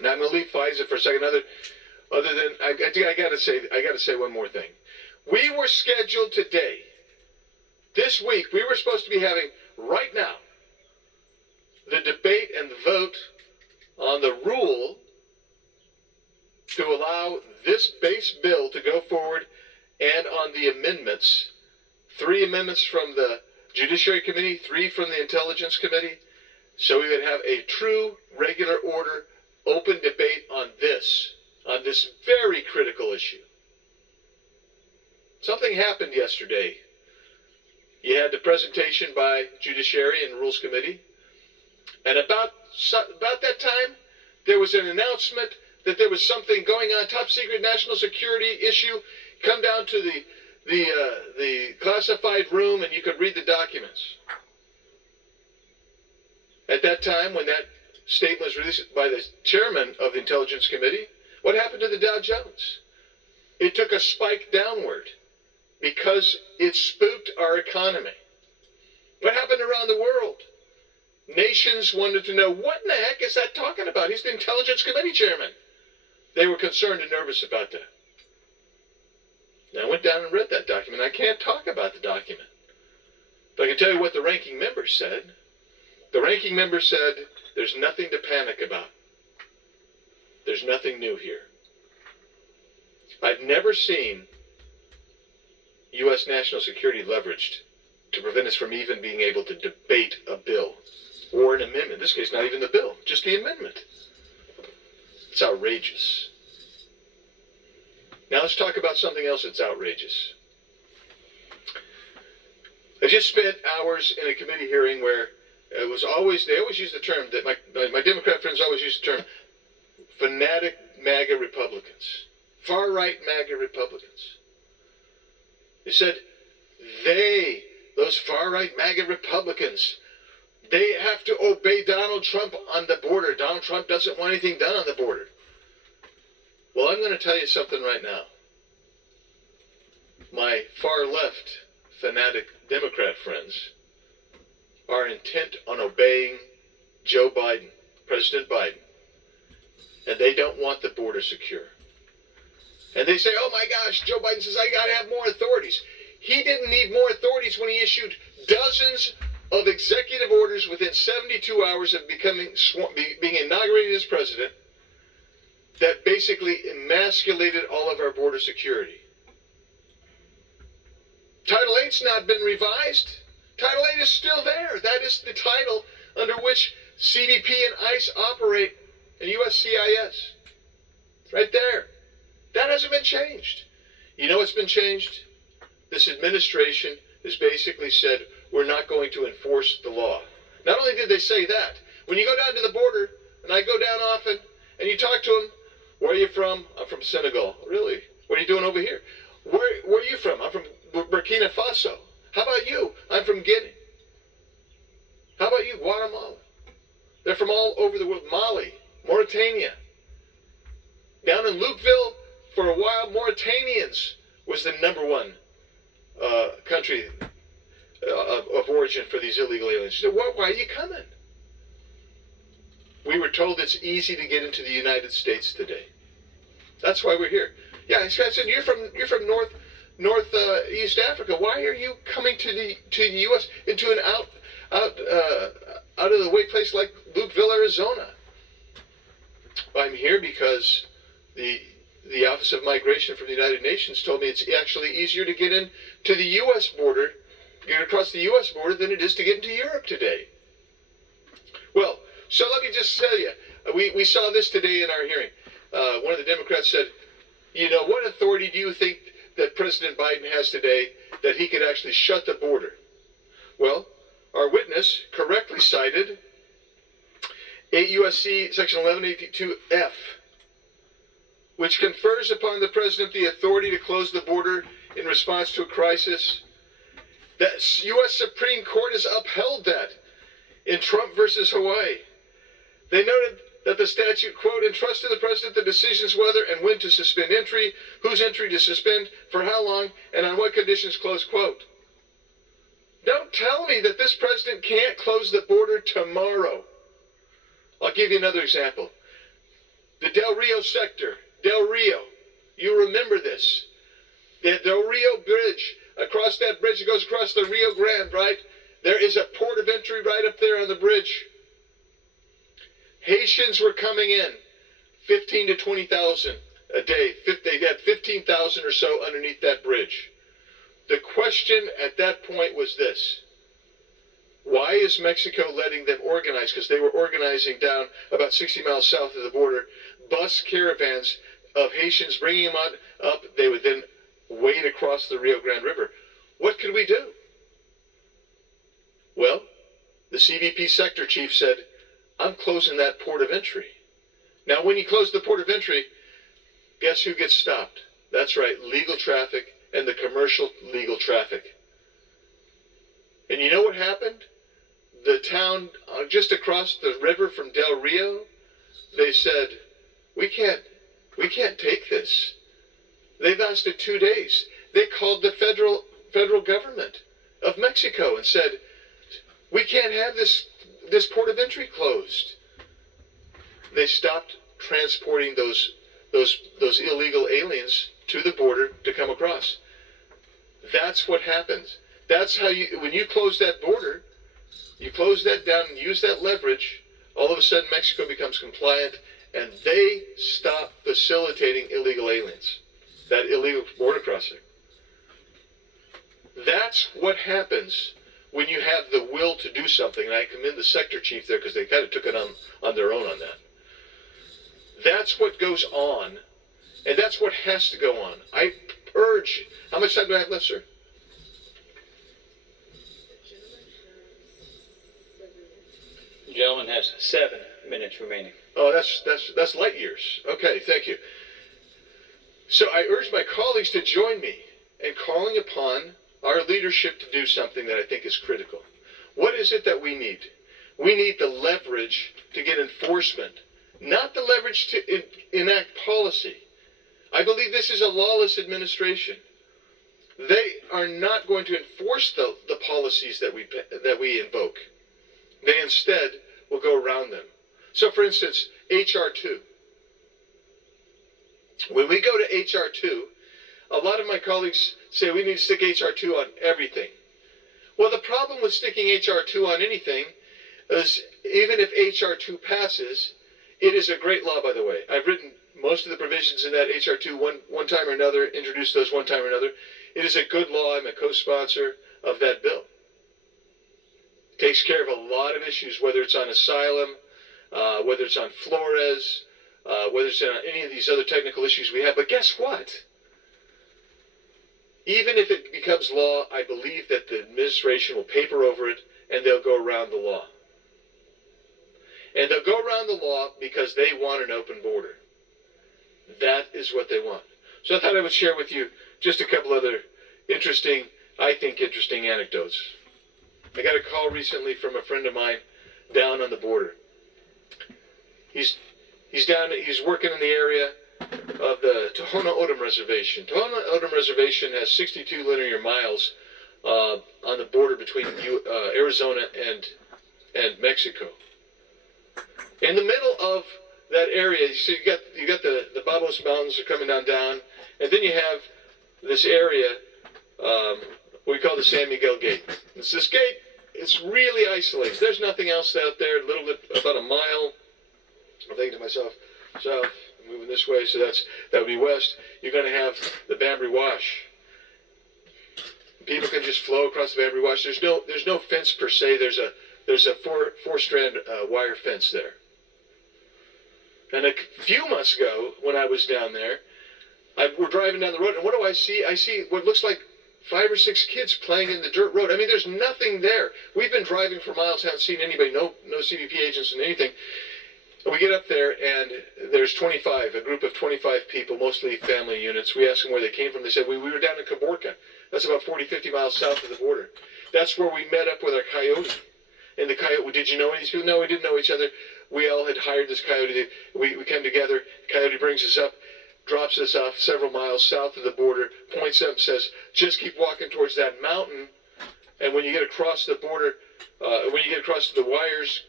Now I'm going to leave FISA for a second. Other than I got to say one more thing. We were scheduled today, this week, we were supposed to be having right now the debate and the vote on the rule to allow this base bill to go forward, and on the amendments, 3 amendments from the Judiciary Committee, 3 from the Intelligence Committee, so we would have a true, regular order, open debate on this very critical issue. Something happened yesterday You had the presentation by Judiciary and Rules Committee. And about that time, there was an announcement that there was something going on, top secret national security issue. Come down to the classified room and you could read the documents. At that time, when that statement was released by the chairman of the Intelligence Committee, what happened to the Dow Jones? It took a spike downward because it spooked our economy. What happened around the world? Nations wanted to know, what in the heck is that talking about? He's the Intelligence Committee chairman. They were concerned and nervous about that. Now, I went down and read that document. I can't talk about the document. But I can tell you what the ranking member said. The ranking member said, there's nothing to panic about. There's nothing new here. I've never seen U.S. national security leveraged to prevent us from even being able to debate a bill or an amendment. In this case, not even the bill, just the amendment. It's outrageous. Now let's talk about something else that's outrageous. I just spent hours in a committee hearing where it was always, they always use the term, that my Democrat friends always use the term, fanatic MAGA Republicans. Far-right MAGA Republicans. They said, those far-right MAGA Republicans, they have to obey Donald Trump on the border. Donald Trump doesn't want anything done on the border. Well, I'm going to tell you something right now. My far-left fanatic Democrat friends are intent on obeying Joe Biden, President Biden, and they don't want the border secure. And they say, oh my gosh, Joe Biden says, I got to have more authorities. He didn't need more authorities when he issued dozens of executive orders within 72 hours of being inaugurated as president that basically emasculated all of our border security. Title 8's not been revised. Title 8 is still there. That is the title under which CBP and ICE operate in USCIS. It's right there. That hasn't been changed. You know what's been changed? This administration has basically said, we're not going to enforce the law. Not only did they say that, when you go down to the border, and I go down often, and you talk to them, where are you from? I'm from Senegal. Really? What are you doing over here? Where are you from? I'm from Burkina Faso. How about you? I'm from Guinea. How about you? Guatemala. They're from all over the world. Mali, Mauritania. Down in Lukeville, for a while, Mauritanians was the #1 country of origin for these illegal aliens. She said, why are you coming? We were told it's easy to get into the United States today. That's why we're here. Yeah, I said, you're from Northeast Africa. Why are you coming to the U.S. into an out of the way place like Lukeville, Arizona? I'm here because the Office of Migration from the United Nations told me it's actually easier to get into the U.S. border, get across the U.S. border, than it is to get into Europe today. Well, so let me just tell you, we saw this today in our hearing. One of the Democrats said, you know, what authority do you think that President Biden has today that he could actually shut the border? Well, our witness correctly cited 8 U.S.C. Section 1182F, which confers upon the President the authority to close the border in response to a crisis. The U.S. Supreme Court has upheld that in Trump versus Hawaii. They noted that the statute, quote, entrusted the President the decisions whether and when to suspend entry, whose entry to suspend, for how long, and on what conditions, close quote. Don't tell me that this President can't close the border tomorrow. I'll give you another example. The Del Rio sector, Del Rio, you remember this. The Del Rio Bridge, across that bridge, it goes across the Rio Grande, right? There is a port of entry right up there on the bridge. Haitians were coming in, 15 to 20,000 a day. They had 15,000 or so underneath that bridge. The question at that point was this: why is Mexico letting them organize? Because they were organizing down about 60 miles south of the border, bus caravans of Haitians, bringing them up. They would then wade across the Rio Grande River. What could we do? Well, the CBP sector chief said, I'm closing that port of entry. Now, when you close the port of entry, guess who gets stopped? That's right, legal traffic and the commercial legal traffic. And you know what happened? The town just across the river from Del Rio, they said, we can't take this. They lasted 2 days. They called the federal government of Mexico and said, we can't have this port of entry closed. They stopped transporting those illegal aliens to the border to come across. That's what happens. That's how when you close that border, you close that down and use that leverage, all of a sudden Mexico becomes compliant and they stop facilitating illegal aliens, that illegal border crossing. That's what happens when you have the will to do something. And I commend the sector chief there because they kind of took it on their own on that. That's what goes on, and that's what has to go on. I urge, how much time do I have left, sir? The gentleman has 7 minutes remaining. Oh, that's light years. Okay, thank you. So I urge my colleagues to join me in calling upon our leadership to do something that I think is critical. What is it that we need? We need the leverage to get enforcement, not the leverage to enact policy. I believe this is a lawless administration. They are not going to enforce the policies that we invoke. They instead will go around them. So, for instance, H.R. 2. When we go to H.R. 2, a lot of my colleagues say we need to stick H.R. 2 on everything. Well, the problem with sticking H.R. 2 on anything is even if H.R. 2 passes, it is a great law, by the way. I've written most of the provisions in that H.R. 2 one time or another, introduced those one time or another. It is a good law. I'm a co-sponsor of that bill. It takes care of a lot of issues, whether it's on asylum, whether it's on Flores, whether it's on any of these other technical issues we have. But guess what? Even if it becomes law, I believe that the administration will paper over it and they'll go around the law. And they'll go around the law because they want an open border. That is what they want. So I thought I would share with you just a couple other interesting anecdotes. I got a call recently from a friend of mine down on the border. He's working in the area of the Tohono O'odham Reservation. Tohono O'odham Reservation has 62 linear miles on the border between Arizona and Mexico. In the middle of that area, you got the Babos Mountains are coming down, and then you have this area we call the San Miguel Gate. It's this gate. It's really isolated. There's nothing else out there. A little bit, about a mile. I'm thinking to myself, south, moving this way, so that would be west. You're going to have the Bambry Wash. People can just flow across the Bambry Wash. There's no fence per se. There's a four-strand wire fence there. And a few months ago, when I was down there, we're driving down the road, and what do I see? I see what looks like 5 or 6 kids playing in the dirt road. I mean, there's nothing there. We've been driving for miles, haven't seen anybody, no CBP agents and anything. And we get up there, and there's a group of 25 people, mostly family units. We asked them where they came from. They said, we were down in Caborca. That's about 40, 50 miles south of the border. That's where we met up with our coyote. And the coyote, did you know these people? No, we didn't know each other. We all had hired this coyote. We came together. The coyote brings us up, drops us off several miles south of the border, points up and says, just keep walking towards that mountain. And when you get across the border, when you get across the wires,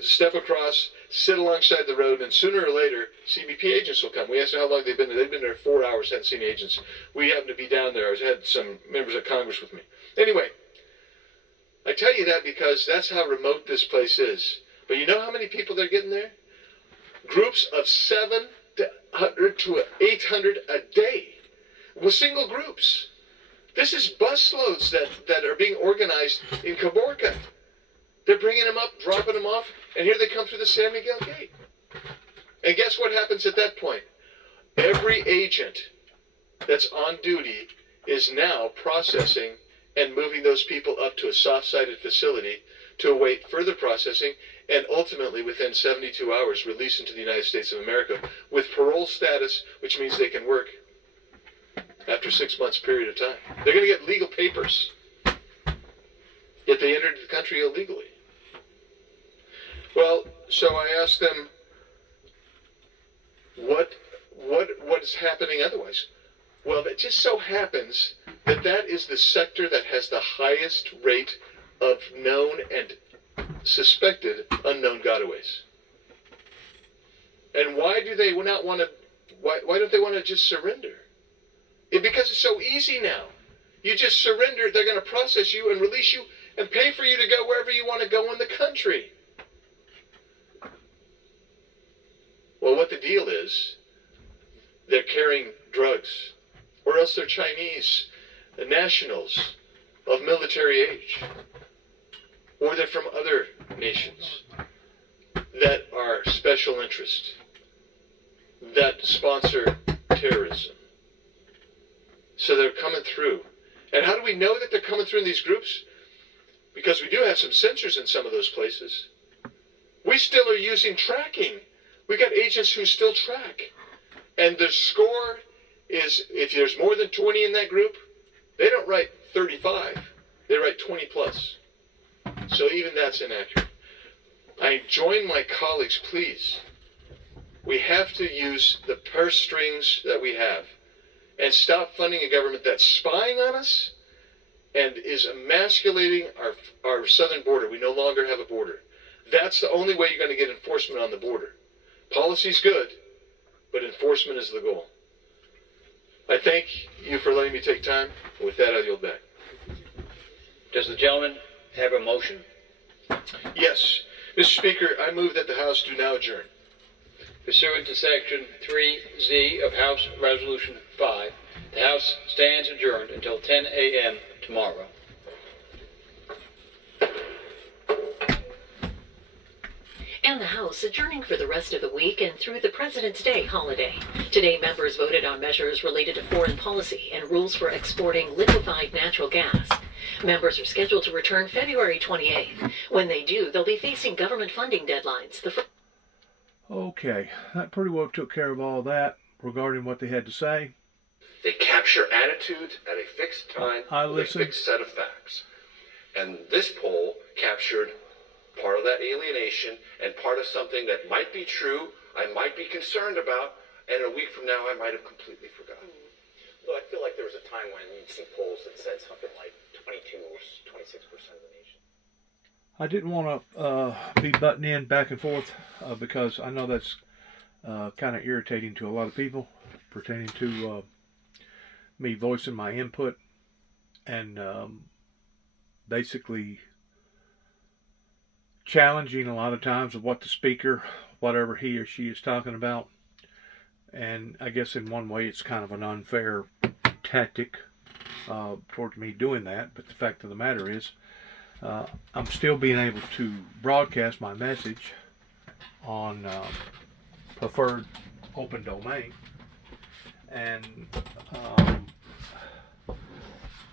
step across, sit alongside the road, and sooner or later, CBP agents will come. We asked them how long they've been there. They've been there 4 hours, hadn't seen agents. We happened to be down there. I had some members of Congress with me. Anyway, I tell you that because that's how remote this place is. But you know how many people they're getting there? Groups of 700 to 800 a day. With single groups. This is busloads that are being organized in Caborca. They're bringing them up, dropping them off, and here they come through the San Miguel Gate. And guess what happens at that point? Every agent that's on duty is now processing and moving those people up to a soft-sided facility to await further processing, and ultimately, within 72 hours, release into the United States of America with parole status, which means they can work after 6 months period of time. They're going to get legal papers, yet they entered the country illegally. Well, so I asked them, what is happening otherwise? Well, it just so happens that that is the sector that has the highest rate of known and suspected unknown gotaways. And why do they not want to? Why don't they want to just surrender? Because it's so easy now. You just surrender. They're going to process you and release you and pay for you to go wherever you want to go in the country. Well, what the deal is, they're carrying drugs, or else they're Chinese nationals of military age, or they're from other nations that are special interest, that sponsor terrorism. So they're coming through. And how do we know that they're coming through in these groups? Because we do have some sensors in some of those places. We still are using tracking. We got agents who still track. And the score is, if there's more than 20 in that group, they don't write 35. They write 20 plus. So even that's inaccurate. I join my colleagues, please. We have to use the purse strings that we have and stop funding a government that's spying on us and is emasculating our southern border. We no longer have a border. That's the only way you're going to get enforcement on the border. Policy's good, but enforcement is the goal. I thank you for letting me take time. With that, I'll yield back. Does the gentleman have a motion? Yes. Mr. Speaker, I move that the House do now adjourn. Pursuant to Section 3Z of House Resolution 5, the House stands adjourned until 10 a.m. tomorrow. And the House adjourning for the rest of the week and through the President's Day holiday. Today, members voted on measures related to foreign policy and rules for exporting liquefied natural gas. Members are scheduled to return February 28th. When they do, they'll be facing government funding deadlines. Okay, that pretty well took care of all that regarding what they had to say. They capture attitudes at a fixed time with a fixed set of facts. And this poll captured part of that alienation and part of something that might be true, I might be concerned about, and a week from now I might have completely forgotten. Well, I feel like there was a time when you'd see polls that said something like 22 or 26% of the nation. I didn't want to be butting in back and forth because I know that's kind of irritating to a lot of people pertaining to me voicing my input and basically challenging a lot of times of what the speaker, whatever he or she is talking about. And I guess in one way it's kind of an unfair tactic towards me doing that. But the fact of the matter is I'm still being able to broadcast my message on preferred open domain. And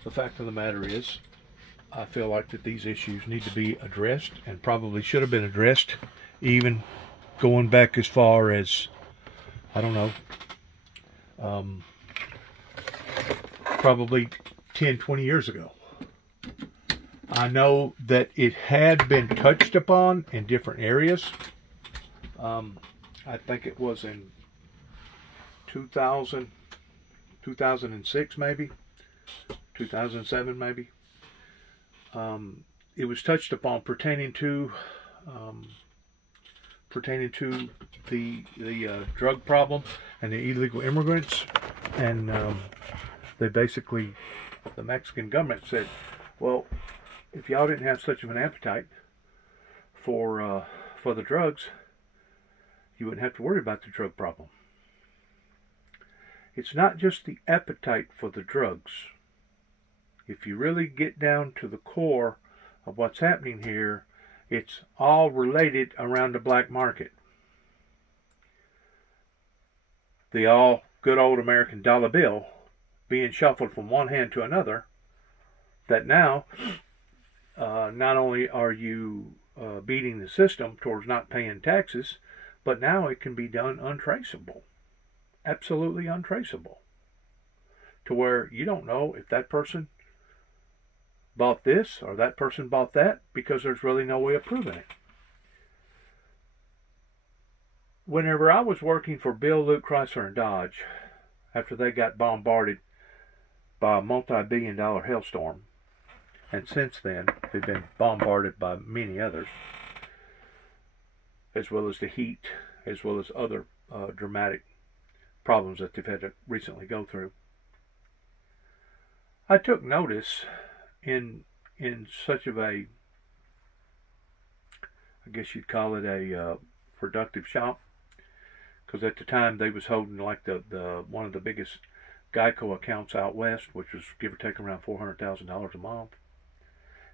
the fact of the matter is I feel like that these issues need to be addressed and probably should have been addressed even going back as far as, I don't know, probably 10, 20 years ago. I know that it had been touched upon in different areas. I think it was in 2000, 2006 maybe, 2007 maybe. It was touched upon pertaining to the drug problem and the illegal immigrants, and they basically, the Mexican government said, well, if y'all didn't have such of an appetite for the drugs, you wouldn't have to worry about the drug problem. It's not just the appetite for the drugs. If you really get down to the core of what's happening here, it's all related around the black market. The all good old American dollar bill being shuffled from one hand to another that now, not only are you beating the system towards not paying taxes, but now it can be done untraceable. Absolutely untraceable. To where you don't know if that person bought this or that person bought that, because there's really no way of proving it. Whenever I was working for Bill, Luke, Chrysler, and Dodge, after they got bombarded by a multi-billion-dollar hailstorm, and since then they've been bombarded by many others, as well as the heat, as well as other dramatic problems that they've had to recently go through. I took notice in such of a, I guess you'd call it a productive shop, because at the time they was holding like the one of the biggest Geico accounts out west, which was give or take around $400,000 a month.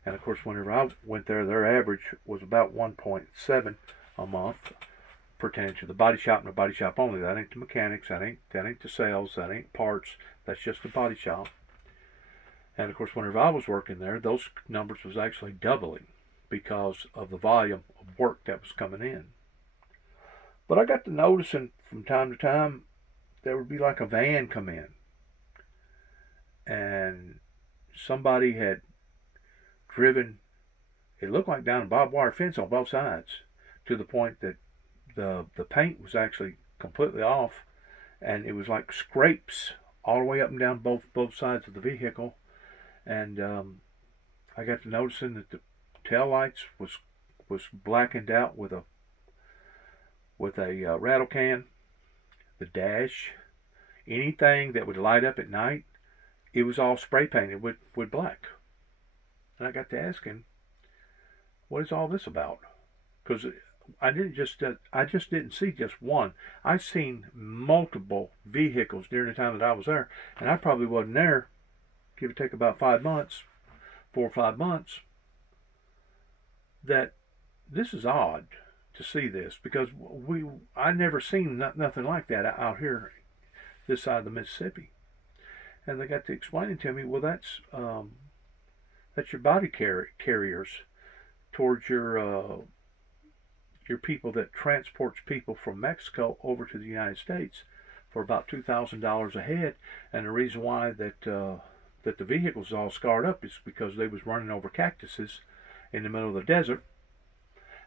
And of course, whenever I went there, their average was about 1.7 a month, pertaining to the body shop and the body shop only. That ain't the mechanics, that ain't the sales, that ain't parts. That's just the body shop. And of course, whenever I was working there, those numbers was actually doubling because of the volume of work that was coming in. But I got to noticing from time to time, there would be like a van come in, and somebody had driven, it looked like down a barbed wire fence on both sides, to the point that the paint was actually completely off, and it was like scrapes all the way up and down both sides of the vehicle. And I got to noticing that the tail lights was blackened out with a rattle can. The dash, anything that would light up at night, it was all spray painted with black. And I got to asking, what is all this about? Because I just didn't see just one. I've seen multiple vehicles during the time that I was there, and I probably wasn't there, give or take about 5 months, 4 or 5 months. That this is odd to see this, because I never seen nothing like that out here this side of the Mississippi. And they got to explaining to me, well, that's your body carriers towards your people that transports people from Mexico over to the United States for about $2,000 a head. And the reason why that the vehicles all scarred up is because they was running over cactuses in the middle of the desert.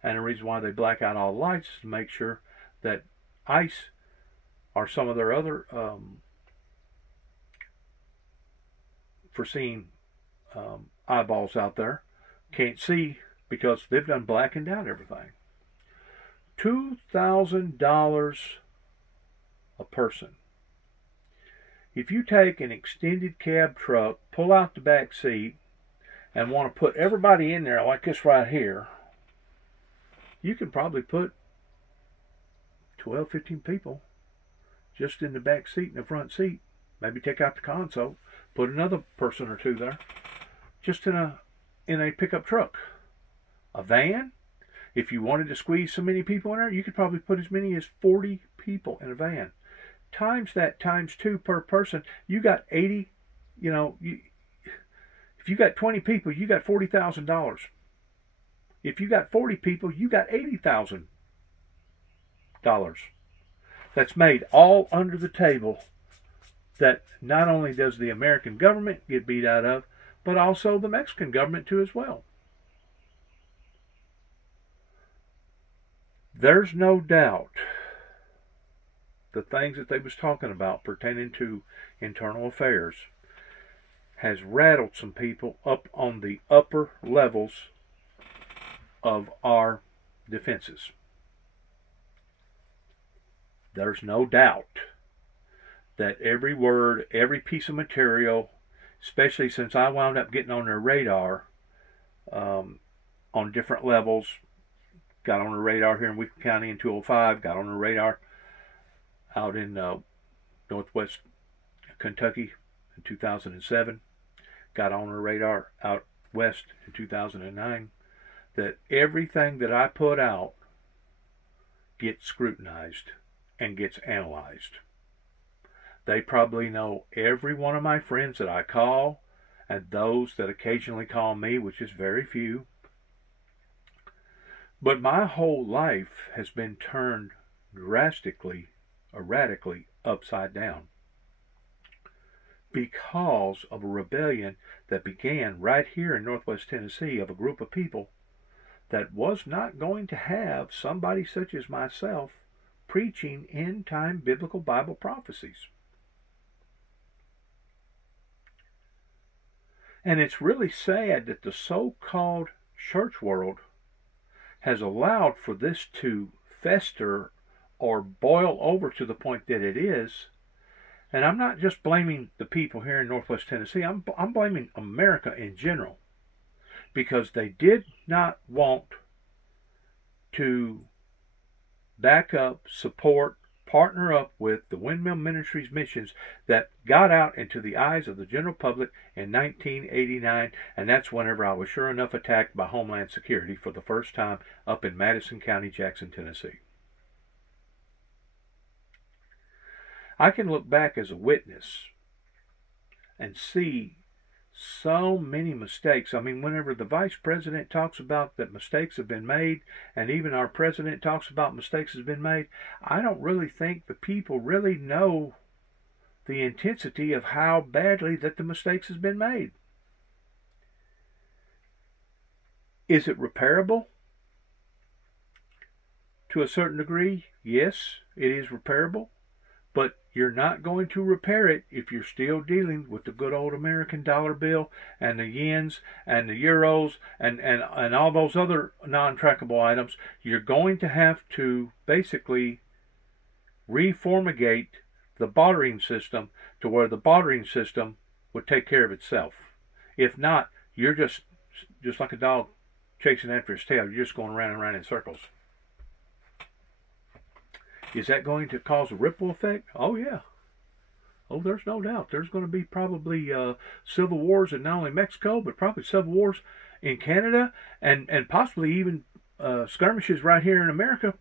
And the reason why they black out all the lights is to make sure that ice or some of their other foreseen eyeballs out there can't see, because they've done blackened out everything. $2,000 a person. If you take an extended cab truck, pull out the back seat, and want to put everybody in there like this right here, you can probably put 12, 15 people just in the back seat and the front seat. Maybe take out the console, put another person or two there, just in a pickup truck. A van, if you wanted to squeeze so many people in there, you could probably put as many as 40 people in a van. Times that times 2 per person, you got 80, if you got 20 people, you got $40,000. If you got 40 people, you got $80,000. That's made all under the table, that not only does the American government get beat out of, but also the Mexican government too as well. There's no doubt the things that they was talking about pertaining to internal affairs has rattled some people up on the upper levels of our defenses. There's no doubt that every word, every piece of material, especially since I wound up getting on their radar on different levels, got on the radar here in Weaver County in 205, got on the radar out in northwest Kentucky in 2007, got on the radar out west in 2009, that everything that I put out gets scrutinized and gets analyzed. They probably know every one of my friends that I call and those that occasionally call me, which is very few. But my whole life has been turned drastically, radically upside down because of a rebellion that began right here in Northwest Tennessee of a group of people that was not going to have somebody such as myself preaching end-time biblical Bible prophecies. And it's really sad that the so-called church world has allowed for this to fester or boil over to the point that it is. And I'm not just blaming the people here in Northwest Tennessee. I'm blaming America in general, because they did not want to back up, support, partner up with the Windmill Ministries missions that got out into the eyes of the general public in 1989, and that's whenever I was sure enough attacked by Homeland Security for the first time up in Madison County, Jackson, Tennessee. I can look back as a witness and see so many mistakes. I mean, whenever the vice president talks about that mistakes have been made, and even our president talks about mistakes have been made, I don't really think the people really know the intensity of how badly that the mistakes has been made. Is it repairable? To a certain degree, yes, it is repairable. But you're not going to repair it if you're still dealing with the good old American dollar bill and the yens and the euros and all those other non-trackable items. You're going to have to basically reformulate the bartering system to where the bartering system would take care of itself. If not, you're just like a dog chasing after his tail. You're just going around and around in circles. Is that going to cause a ripple effect? Oh, yeah. Oh, there's no doubt. There's going to be probably civil wars in not only Mexico, but probably civil wars in Canada, and possibly even skirmishes right here in America